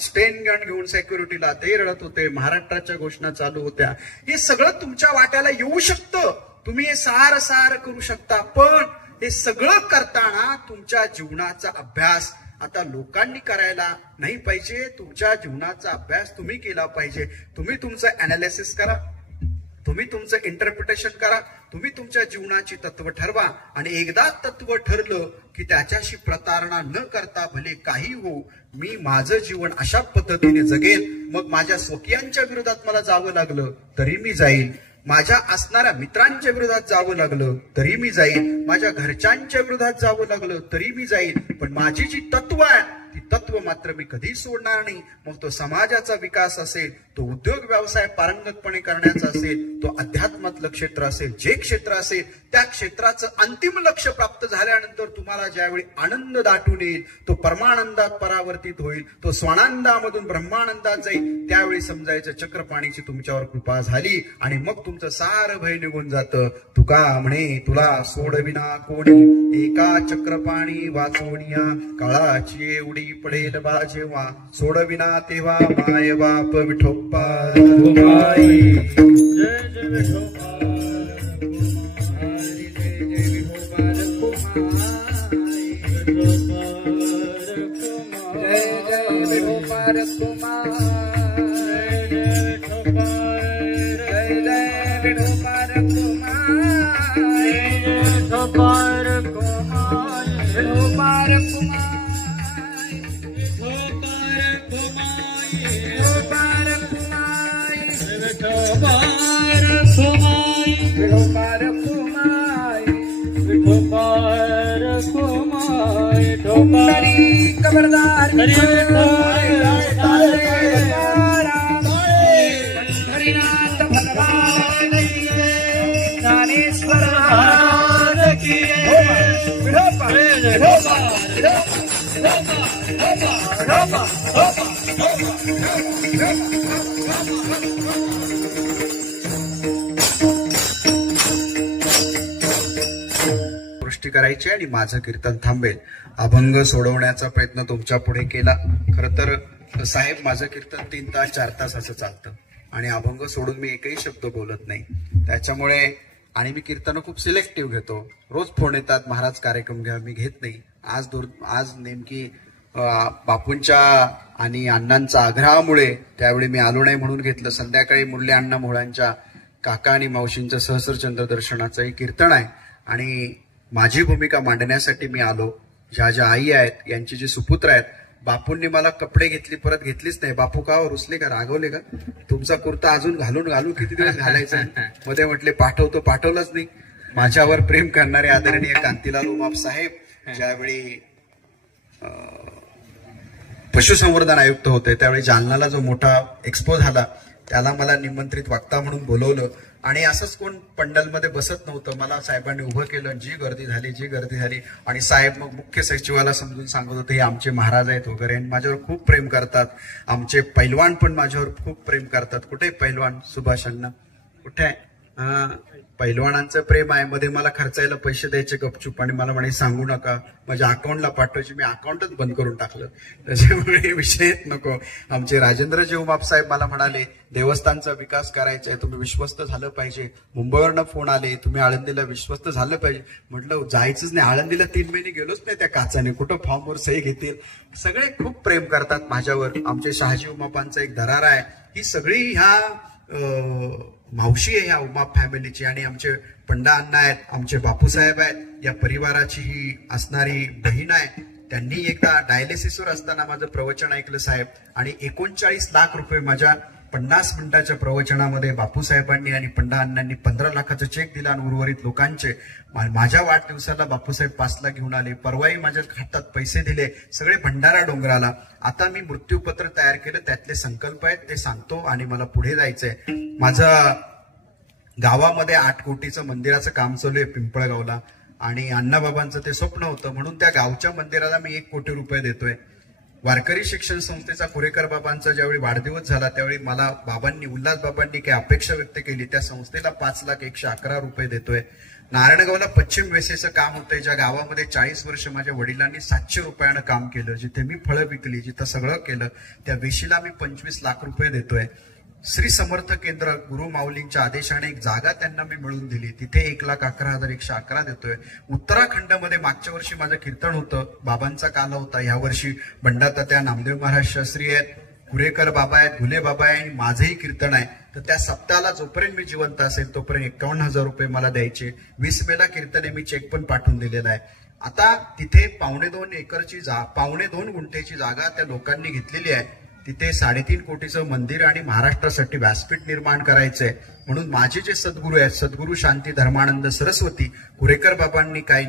स्टेन गन घेऊन सेक्युरिटीला ते रडत होते, महाराष्ट्राच्या घोषणा चालू होत्या. हे सगळं तुमच्या वाट्याला येऊ शकतं, तुम्ही हे सार करू शकता, पण हे सगळं करताना तुमच्या जीवनाचा अभ्यास आता लोकांनी करायला नाही पाहिजे. तुमच्या जीवनाचा अभ्यास तुम्ही केला पाहिजे. तुम्ही तुमचं अनालिसिस करा, तुम्ही तुमचं इंटरप्रिटेशन करा, तुम्ही तुमच्या जीवनाची तत्व ठरवा. आणि एकदा तत्व ठरलं की त्याच्याशी प्रतारणा न करता भले काही हो, मी माझं जीवन अशा पद्धतीने जगेल. मग माझ्या स्वकीयांच्या विरोधात मला जावं लागलं तरी मी जाईल, माझ्या असणाऱ्या मित्रांच्या विरोधात जावं लागलं तरी मी जाईल, माझ्या घरच्यांच्या विरोधात जावं लागलं तरी मी जाईल. पण माझी जी तत्व आहे ती तत्व मात्र मी कधी सोडणार नाही. मग तो समाजाचा विकास असेल, तो उद्योग व्यवसाय पारंगतपणे करण्याचा असेल, तो अध्यात्मातलं क्षेत्र असेल, जे क्षेत्र असेल त्या क्षेत्राचं अंतिम लक्ष प्राप्त झाल्यानंतर तुम्हाला ज्यावेळी आनंद दाटून येईल, तो परमानंदात परावर्तित होईल, तो स्वानंदामधून ब्रह्मानंदात जाईल, त्यावेळी समजायचं चक्रपाणीची तुमच्यावर कृपा झाली आणि मग तुमचं सारं भय निघून जातं. तुका म्हणे तुला सोडविना कोणी, एका चक्रपाणी वाचवणिया, काळाची एवढी पडेल बा जेव्हा, सोडविना तेव्हा माय बाप विठोप्पा रखुमाई. जय जय विठोबा रखुमाई, जय विठोबा रखुमाई, जय जय विठोबा रखुमाई, जय जय विठोबा रखुमाई, विठोबा रखुमाई, विठोबा रखुमाई. खबरदार हरिनाथ भगवान ज्ञानेश्वर सृष्टी करायची आणि माझं कीर्तन थांबेल. अभंग सोडवण्याचा प्रयत्न तुमच्या पुढे केला. खर तर साहेब माझं कीर्तन 3 तास 4 तास असं चालतं आणि अभंग सोडून मी एकही शब्द बोलत नाही. त्याच्यामुळे आणि मी कीर्तन खूप सिलेक्टिव्ह घेतो. रोज फोन येतात, महाराज कार्यक्रम घ्या, मी घेत नाही. आज नेमकी बापूंच्या आणि अण्णांच्या आग्रहामुळे त्यावेळी मी आलो नाही म्हणून घेतलं. संध्याकाळी मुरली अण्णा मोहळांच्या काका आणि मावशींचं सहस्रचंद्र दर्शनाचं एक कीर्तन आहे आणि माझी भूमिका मांडण्यासाठी मी आलो. ज्या ज्या आई आहेत, यांची जी सुपुत्र आहेत, बापूंनी मला कपडे घेतली, परत घेतलीच नाही. बापू का रुसले का, रागवले का, तुमचा कुर्ता अजून घालून किती दिवस घालायचा. मध्ये म्हटले पाठवतो, पाठवलंच नाही. माझ्यावर प्रेम करणारे आदरणीय कांतीलाल उमाप साहेब ज्यावेळी पशुसंवर्धन आयुक्त होते त्यावेळी जालनाला जो मोठा एक्सपो झाला त्याला मला निमंत्रित वक्ता म्हणून बोलवलं आणि असंच कोण पंडलमध्ये बसत नव्हतं. मला साहेबांनी उभं केलं, जी गर्दी झाली आणि साहेब मग मुख्य सचिवाला समजून सांगत होते हे आमचे महाराज आहेत वगैरे आणि माझ्यावर खूप प्रेम करतात. आमचे पैलवान पण माझ्यावर खूप प्रेम करतात. कुठे पैलवान सुभाष अण्णा कुठे आहे? पैलवानांचं प्रेम आहे. मध्ये मला खर्चायला पैसे द्यायचे गपचूप आणि मला म्हणे सांगू नका, माझ्या अकाउंटला पाठवायचे. मी अकाउंटच बंद करून टाकलं. त्याच्यामुळे विषयच नको. आमचे राजेंद्रजी उमाप साहेब मला म्हणाले देवस्थानचा विकास करायचा आहे, तुम्ही विश्वस्त झालं पाहिजे. मुंबईवरनं फोन आले, तुम्ही आळंदीला विश्वस्त झालं पाहिजे. म्हटलं जायचंच नाही. आळंदीला 3 महिने गेलोच नाही त्या काचाने, कुठं फॉर्मवर सही घेतील. सगळे खूप प्रेम करतात माझ्यावर. आमचे शहाजी उमापांचा एक दरार आहे. ही सगळी ह्या मावशी आहे ह्या उमाप फॅमिलीची आणि आमचे पंडा अण्णा आहेत, आमचे बापूसाहेब आहेत, या परिवाराची ही असणारी बहीण आहे. त्यांनी एकदा डायलिसिसवर असताना माझं प्रवचन ऐकलं साहेब आणि 39 लाख रुपये माझ्या 50 मिनिटाच्या प्रवचनामध्ये बापूसाहेबांनी आणि पंडा अण्णांनी 15 लाखाचा चेक दिला आणि उर्वरित लोकांचे माझ्या वाढदिवसाला बापूसाहेब 5 लाख घेऊन आले. परवाही माझ्या खात्यात पैसे दिले. सगळे भंडारा डोंगराला. आता मी मृत्यूपत्र तयार केलं, त्यातले संकल्प आहेत ते सांगतो आणि मला पुढे जायचंय. माझं गावामध्ये 8 कोटीचं मंदिराचं काम चालू आहे पिंपळगावला आणि अण्णाबाबांचं ते स्वप्न होतं म्हणून त्या गावच्या मंदिराला मी 1 कोटी रुपये देतोय. वारकरी शिक्षण संस्थेचा कुरेकर बाबांचा ज्यावेळी वाढदिवस झाला त्यावेळी मला बाबांनी, उल्हास बाबांनी काही अपेक्षा व्यक्त केली. त्या संस्थेला 5,111,000 रुपये देतोय नारायणगावला पश्चिम वेसेचं काम होतंय, ज्या गावामध्ये 40 वर्ष माझ्या वडिलांनी 700 रुपयानं काम केलं, जिथे मी फळं विकली, जिथं सगळं केलं, त्या वेशीला मी 25 लाख रुपये देतोय. श्री समर्थ केंद्र गुरु माऊलींच्या आदेशाने एक जागा त्यांना मी मिळवून दिली, तिथे 1,11,111 देतोय. उत्तराखंडमध्ये मागच्या वर्षी माझं कीर्तन होतं, बाबांचा काला होता. या वर्षी बंडातात्या नामदेव महाराज शास्त्री आहेत, कुरेकर बाबा आहेत, घुले बाबा आहे आणि माझंही कीर्तन आहे. तर त्या सप्ताहाला जोपर्यंत मी जिवंत असेल तोपर्यंत 51,000 रुपये मला द्यायचे. 20 मेला कीर्तन आहे, मी चेक पण पाठवून दिलेला आहे. आता तिथे 2.5 गुंठेची जागा त्या लोकांनी घेतलेली आहे. तिथे 3.5 कोटीचं मंदिर आणि महाराष्ट्रासाठी व्यासपीठ निर्माण करायचंय. म्हणून माझे जे सद्गुरू आहेत, सद्गुरू शांती धर्मानंद सरस्वती कुरेकर बाबांनी काही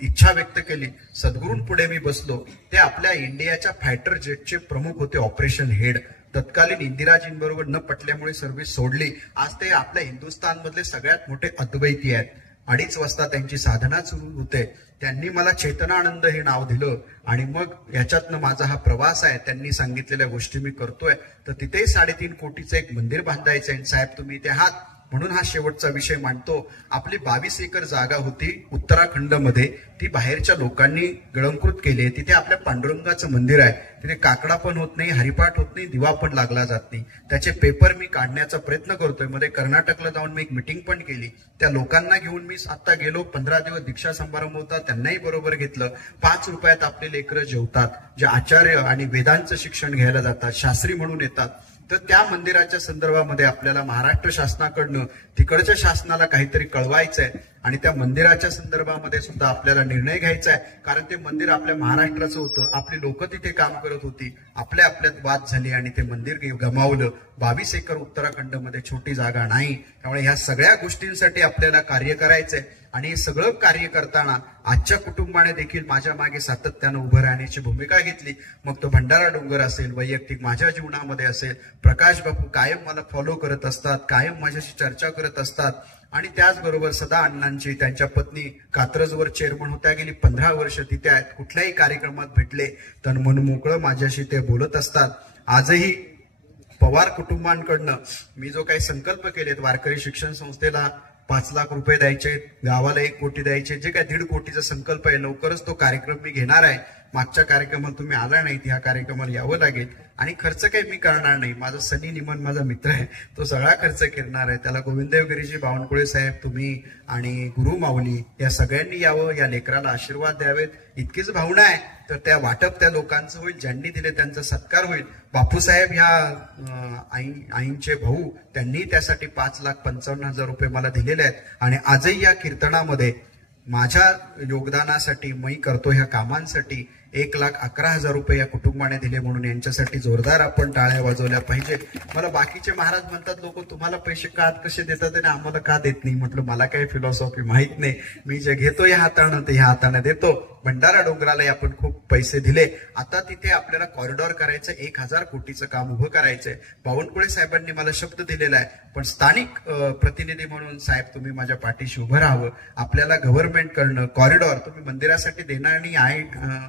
इच्छा व्यक्त केली. सद्गुरूंपुढे मी बसलो. ते आपल्या इंडियाच्या फायटर जेटचे प्रमुख होते, ऑपरेशन हेड. तत्कालीन इंदिराजींबरोबर न पटल्यामुळे सर्व्हिस सोडली. आज ते आपल्या हिंदुस्थानमधले सगळ्यात मोठे अद्वैती आहेत. 2:30 वाजता त्यांची साधना सुरू होते. त्यांनी मला चेतनानंद हे नाव दिलं आणि मग याच्यातनं माझा हा प्रवास आहे. त्यांनी सांगितलेल्या गोष्टी मी करतोय. तर तिथे 3.5 कोटीचं एक मंदिर बांधायचं आहे. साहेब तुम्ही इथे आहात म्हणून हा शेवटचा विषय मांडतो. आपली 22 एकर जागा होती उत्तराखंडमध्ये, ती बाहेरच्या लोकांनी गिळंकृत केली. तिथे आपल्या पांडुरंगाचं मंदिर आहे. तिथे काकडा पण होत नाही, हरिपाठ होत नाही, दिवा पण लागला जात नाही. त्याचे पेपर मी काढण्याचा प्रयत्न करतोय. मध्ये कर्नाटकला जाऊन मी एक मिटिंग पण केली. त्या लोकांना घेऊन मी आता गेलो. 15 दिवस दीक्षा समारंभ होता, त्यांनाही बरोबर घेतलं. 5 रुपयात आपले लेकरं जेवतात, जे आचार्य आणि वेदांचं शिक्षण घ्यायला जातात, शास्त्री म्हणून येतात. तर त्या मंदिराच्या संदर्भामध्ये आपल्याला महाराष्ट्र शासनाकडनं तिकडच्या शासनाला काहीतरी कळवायचंय आणि त्या मंदिराच्या संदर्भामध्ये सुद्धा आपल्याला निर्णय घ्यायचा आहे. कारण ते मंदिर आपल्या महाराष्ट्राचं होतं, आपली लोक तिथे काम करत होती. आपल्यात वाद झाली आणि ते मंदिर गमावलं. 22 एकर उत्तराखंडमध्ये छोटी जागा नाही. त्यामुळे ह्या सगळ्या गोष्टींसाठी आपल्याला कार्य करायचंय आणि हे सगळं कार्य करताना आजच्या कुटुंबाने देखील माझ्या मागे सातत्यानं उभं राहण्याची भूमिका घेतली. मग तो भंडारा डोंगर असेल, वैयक्तिक माझ्या जीवनामध्ये असेल, प्रकाश बापू कायम मला फॉलो करत असतात, कायम माझ्याशी चर्चा करत असतात. आणि त्याचबरोबर सदा अण्णांची, त्यांच्या पत्नी कात्रजवर चेअरमन होत्या, गेली 15 वर्ष तिथे आहेत. कुठल्याही कार्यक्रमात भेटले तर मन मोकळं माझ्याशी ते बोलत असतात. आजही पवार कुटुंबांकडनं मी जो काही संकल्प केलेत, वारकरी शिक्षण संस्थेला 5 लाख रुपये द्यायचे, गावाला 1 कोटी द्यायचे, जे काय 1.5 कोटीचा संकल्प आहे, लवकरच तो कार्यक्रम मी घेणार आहे. मागच्या कार्यक्रमात तुम्ही आला नाही, ह्या कार्यक्रमाला यावं लागेल. आणि खर्च काही मी करणार नाही, माझा सनी निमन माझा मित्र आहे, तो सगळा खर्च करणार आहे. त्याला गोविंददेवगिरीजी, बावनकुळे साहेब, तुम्ही आणि गुरु माऊली या सगळ्यांनी यावं, या लेकराला आशीर्वाद द्यावेत. इतकीच भावना आहे. तर त्या वाटप त्या लोकांचं होईल, ज्यांनी दिले त्यांचा सत्कार होईल. बापूसाहेब ह्या आईंचे भाऊ, त्यांनी त्यासाठी 5,55,000 रुपये मला दिलेले आहेत. आणि आजही या कीर्तनामध्ये माझ्या योगदानासाठी, मी करतो ह्या कामांसाठी 1,11,000 रुपये या कुटुंबाने दिले. म्हणून यांच्यासाठी जोरदार आपण टाळ्या वाजवल्या पाहिजे. मला बाकीचे महाराज म्हणतात, लोक तुम्हाला पैसे का कसे देतात आणि आम्हाला का देत नाही. म्हटलं मला काही फिलॉसॉफी माहित नाही. मी जे घेतो या हातानं ते ह्या हाताने देतो. भंडारा डोंगराला आपण खूप पैसे दिले. आता तिथे आपल्याला कॉरिडॉर करायचं, 1,000 कोटीचं काम उभं करायचंय. बावनकुळे साहेबांनी मला शब्द दिलेला आहे. पण स्थानिक प्रतिनिधी म्हणून साहेब तुम्ही माझ्या पाठीशी उभं राहावं. आपल्याला गव्हर्नमेंट करणं, कॉरिडॉर तुम्ही मंदिरासाठी देणार नाही,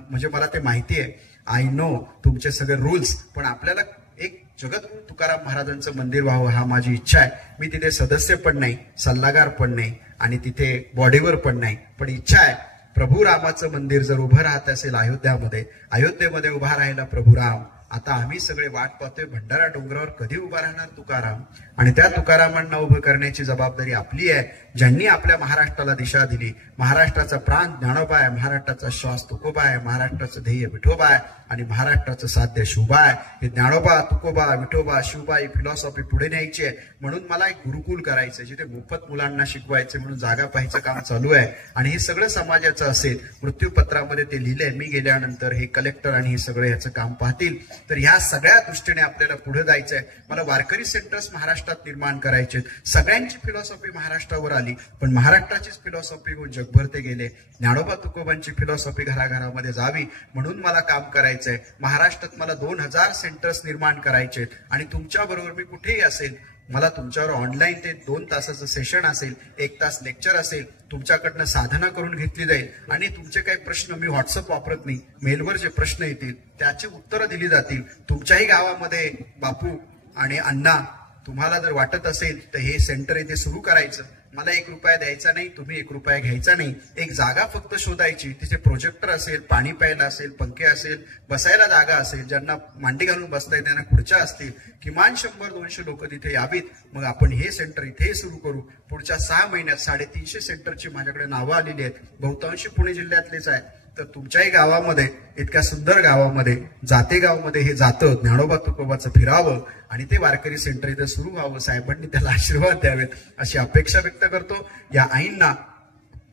म्हणजे मला ते माहिती आहे. आय नो तुमचे सगळे रूल्स. पण आपल्याला एक जगद्गुरू तुकाराम महाराजांचं मंदिर व्हावं हा माझी इच्छा आहे. मी तिथे सदस्य पण नाही, सल्लागार पण नाही आणि तिथे बॉडीवर पण नाही. पण इच्छा आहे प्रभू रामाचं मंदिर जर उभं राहत असेल अयोध्येमध्ये उभा राहिला प्रभू राम. आता आम्ही सगळे वाट पाहतोय भंडारा डोंगरावर कधी उभा राहणार तुकाराम. आणि त्या तुकारामांना उभं करण्याची जबाबदारी आपली आहे. ज्यांनी आपल्या महाराष्ट्राला दिशा दिली. महाराष्ट्राचा प्राण ज्ञानोबा आहे, महाराष्ट्राचा श्वास तुकोबा आहे, महाराष्ट्राचं ध्येय विठोबा आहे आणि महाराष्ट्राचं साध्य शिवबा आहे. हे ज्ञानोबा, तुकोबा, विठोबा, शिवबा ही फिलॉसॉफी पुढे न्यायची आहे. म्हणून मला एक गुरुकुल करायचं, जिथे मोफत मुलांना शिकवायचे. म्हणून जागा पाहायचं काम चालू आहे. आणि हे सगळं समाजाचं असेल. मृत्यूपत्रामध्ये ते लिहिलंय, मी गेल्यानंतर हे कलेक्टर आणि हे सगळं याचं काम पाहतील. तर ह्या सगळ्या दृष्टीने आपल्याला पुढे जायचंय. मला वारकरी सेंटर्स महाराष्ट्रात निर्माण करायचे. सगळ्यांची फिलॉसॉफी महाराष्ट्रावर आली, पण महाराष्ट्राचीच फिलॉसॉफी घेऊन जगभर ते गेले. ज्ञानोबा तुकोबांची फिलॉसॉफी घराघरामध्ये जावी म्हणून मला काम करायचंय. महाराष्ट्रात मला 2,000 सेंटर्स निर्माण करायचे. आणि तुमच्या बरोबर मी कुठेही असेल, मला तुमच्यावर ऑनलाईन ते 2 तासाचं सेशन असेल, 1 तास लेक्चर असेल, तुमच्याकडनं साधना करून घेतली जाईल. आणि तुमचे काही प्रश्न, मी व्हॉट्सअप वापरत नाही, मेलवर जे प्रश्न येतील त्याची उत्तरं दिली जातील. तुमच्याही गावामध्ये बापू आणि अण्णा तुम्हाला जर वाटत असेल तर हे सेंटर इथे सुरू करायचं मला 1 रुपया द्यायचा नाही, तुम्ही 1 रुपया घ्यायचा नाही, एक जागा फक्त शोधायची, तिथे प्रोजेक्टर असेल, पाणी प्यायला असेल, पंखे असेल, बसायला जागा असेल, ज्यांना मांडी घालून बसता येते त्यांना खुर्च्या असतील, किमान 100-200 लोक तिथे यावीत. मग आपण हे सेंटर इथे सुरू करू. पुढच्या 6 महिन्यात 350 सेंटरची माझ्याकडे नावं आलेली आहेत. बहुतांशी पुणे जिल्ह्यातलेच आहे. तर तुमच्याही गावामध्ये, इतक्या सुंदर गावामध्ये, जाते गावमध्ये हे जातं ज्ञानोबा तुकोबाचं फिरावं आणि ते वारकरी सेंटर इथे सुरू व्हावं. साहेबांनी त्याला आशीर्वाद द्यावेत अशी अपेक्षा व्यक्त करतो. या आईंना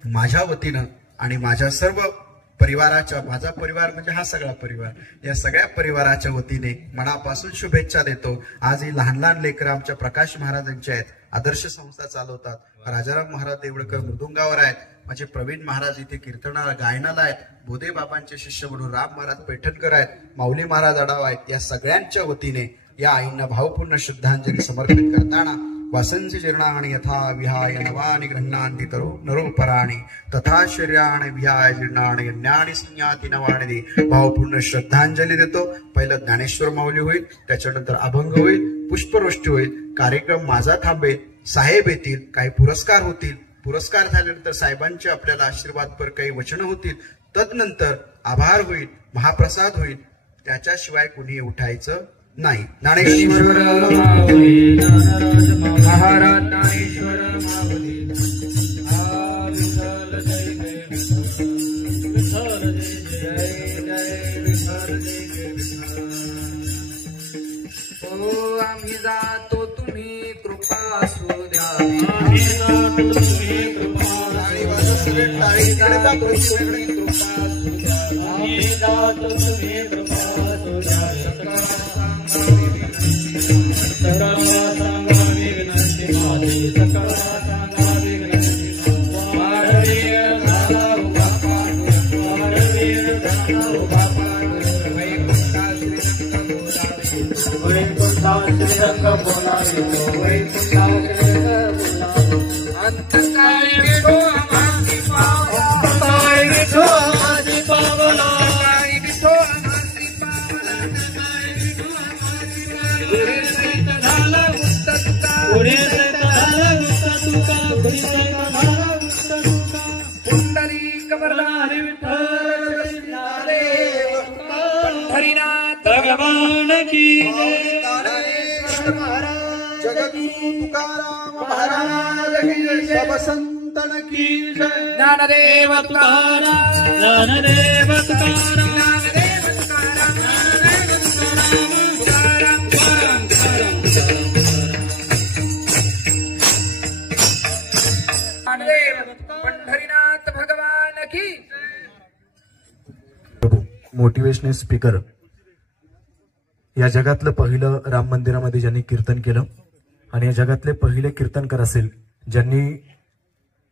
माझ्या वतीनं आणि माझ्या सर्व परिवाराच्या, माझा परिवार म्हणजे हा सगळा परिवार, या सगळ्या परिवाराच्या वतीने मनापासून शुभेच्छा देतो. आज ही लहान लहान लेकरं आमच्या प्रकाश महाराजांच्या आहेत, आदर्श संस्था चालवतात. राजाराम महाराज देवळकर मृदुंगावर आहेत, माझे प्रवीण महाराज इथे कीर्तनाला गायनाला आहेत, बोधे बाबांचे शिष्य म्हणून राम महाराज पैठणकर आहेत, माऊली महाराज अडाव आहेत. या सगळ्यांच्या वतीने या आईंना भावपूर्ण श्रद्धांजली समर्पित करताना वासंसी जीर्णानि यथा विहाय नवानि गृह्णान्ति नरोपराणि तथा शरीराणि विहाय जीर्णानि अन्यानि संयाति नवानि दे. भावपूर्ण श्रद्धांजली देतो. पहिलं ज्ञानेश्वर माऊली होईल, त्याच्यानंतर अभंग होईल, पुष्पवृष्टी होईल, कार्यक्रम माझा थांबेल, साहेब येतील, काही पुरस्कार होतील, पुरस्कार झाल्यानंतर साहेबांचे आपल्याला आशीर्वादपर काही वचनं होतील, तदनंतर आभार होईल, महाप्रसाद होईल. त्याच्याशिवाय कुणी उठायचं नाही. ज्ञानेश्वर महाराज ज्ञानेश्वर माऊली. हो आम्ही जातो तुम्ही कृपा असू द्या. आम्ही जातो तुम्ही कृपा असू द्या. आम्ही जातो तुम्ही कृपा असू द्या. आम्ही जातो तुम्ही कृपा असू द्या. सकला सांगा विघ्नस्ती माझी, सकला सांगा विघ्नस्ती माझी. वारवीर झाला उभा पांडुर, वारवीर झाला उभा पांडुर. वैकुंठा श्रीरंग बोलावे, वैकुंठा श्रीरंग बोलावे. अंतकाळी विठो आम्हासी पावला, अंतकाळी विठो आम्हासी पावला, अंतकाळी विठो आम्हासी पावला, अंतकाळी विठो आम्हासी पावला. पुढे सहित झाला गुप्त तुका, पुढे सहित झाला गुप्त तुका, पुढे सहित झाला गुप्त तुका. पुंडलिक वरदारी विठ्ठल देव, पंढरीनाथ भगवान की जगद्गुरु तुकाराम महाराज की जय. सब संतन की जय. ज्ञानदेव तुकाराम, ज्ञानदेव तुकाराम, ज्ञानदेव तुकाराम, ज्ञानदेव तुकाराम, तुकाराम तुकाराम तुकाराम. ज्ञानदेव पंढरीनाथ भगवान की. मोटिवेशनल स्पीकर, या जगातलं पहिलं राम मंदिरामध्ये ज्यांनी कीर्तन केलं आणि या जगातले पहिले कीर्तनकार असेल ज्यांनी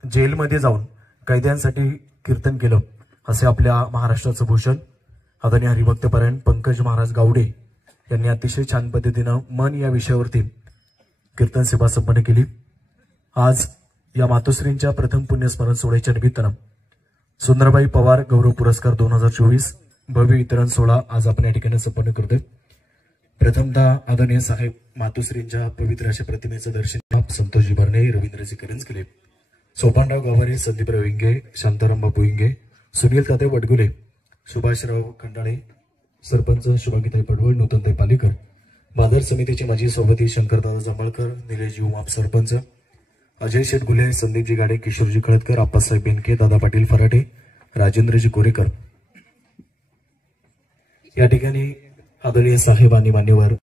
जेलमध्ये जाऊन कैद्यांसाठी कीर्तन केलं, असे आपल्या महाराष्ट्राचं भूषण आदरणीय हरिभक्तपरायण पंकज महाराज गावडे यांनी अतिशय छान पद्धतीनं मन या विषयावरती कीर्तन सेवा संपन्न केली. आज या मातोश्रींच्या प्रथम पुण्यस्मरण सोहळ्याच्या निमित्तानं सुंदरबाई पवार गौरव पुरस्कार 2024 भव्य वितरण सोहळा आज आपण या ठिकाणी संपन्न करतोय. प्रथमतः आदरणीय साहेब मातोश्रींच्या पवित्र अशा प्रतिमेचं दर्शन संतोषजी भरणे, रवींद्रजी करंजकले, सोपानराव गावारे, संदीप रविंगे, शांताराम बापू इंगे, सुनील ताते वडगुले, सुभाषराव खंडाळे, सरपंच शुभांगीताई पडवळ, नूतनताई पालेकर, बाजार समितीचे माजी सभापती शंकरदादा जांभळकर, निलेशजी उमाप सरपंच, अजय शेठ गुले, संदीपजी गाडे, किशोरजी खळदकर, आप्पासाहेब बेनके, दादा पाटील फराटे, राजेंद्रजी कोरेकर. या ठिकाणी आदरणीय साहेब आणि मान्यवर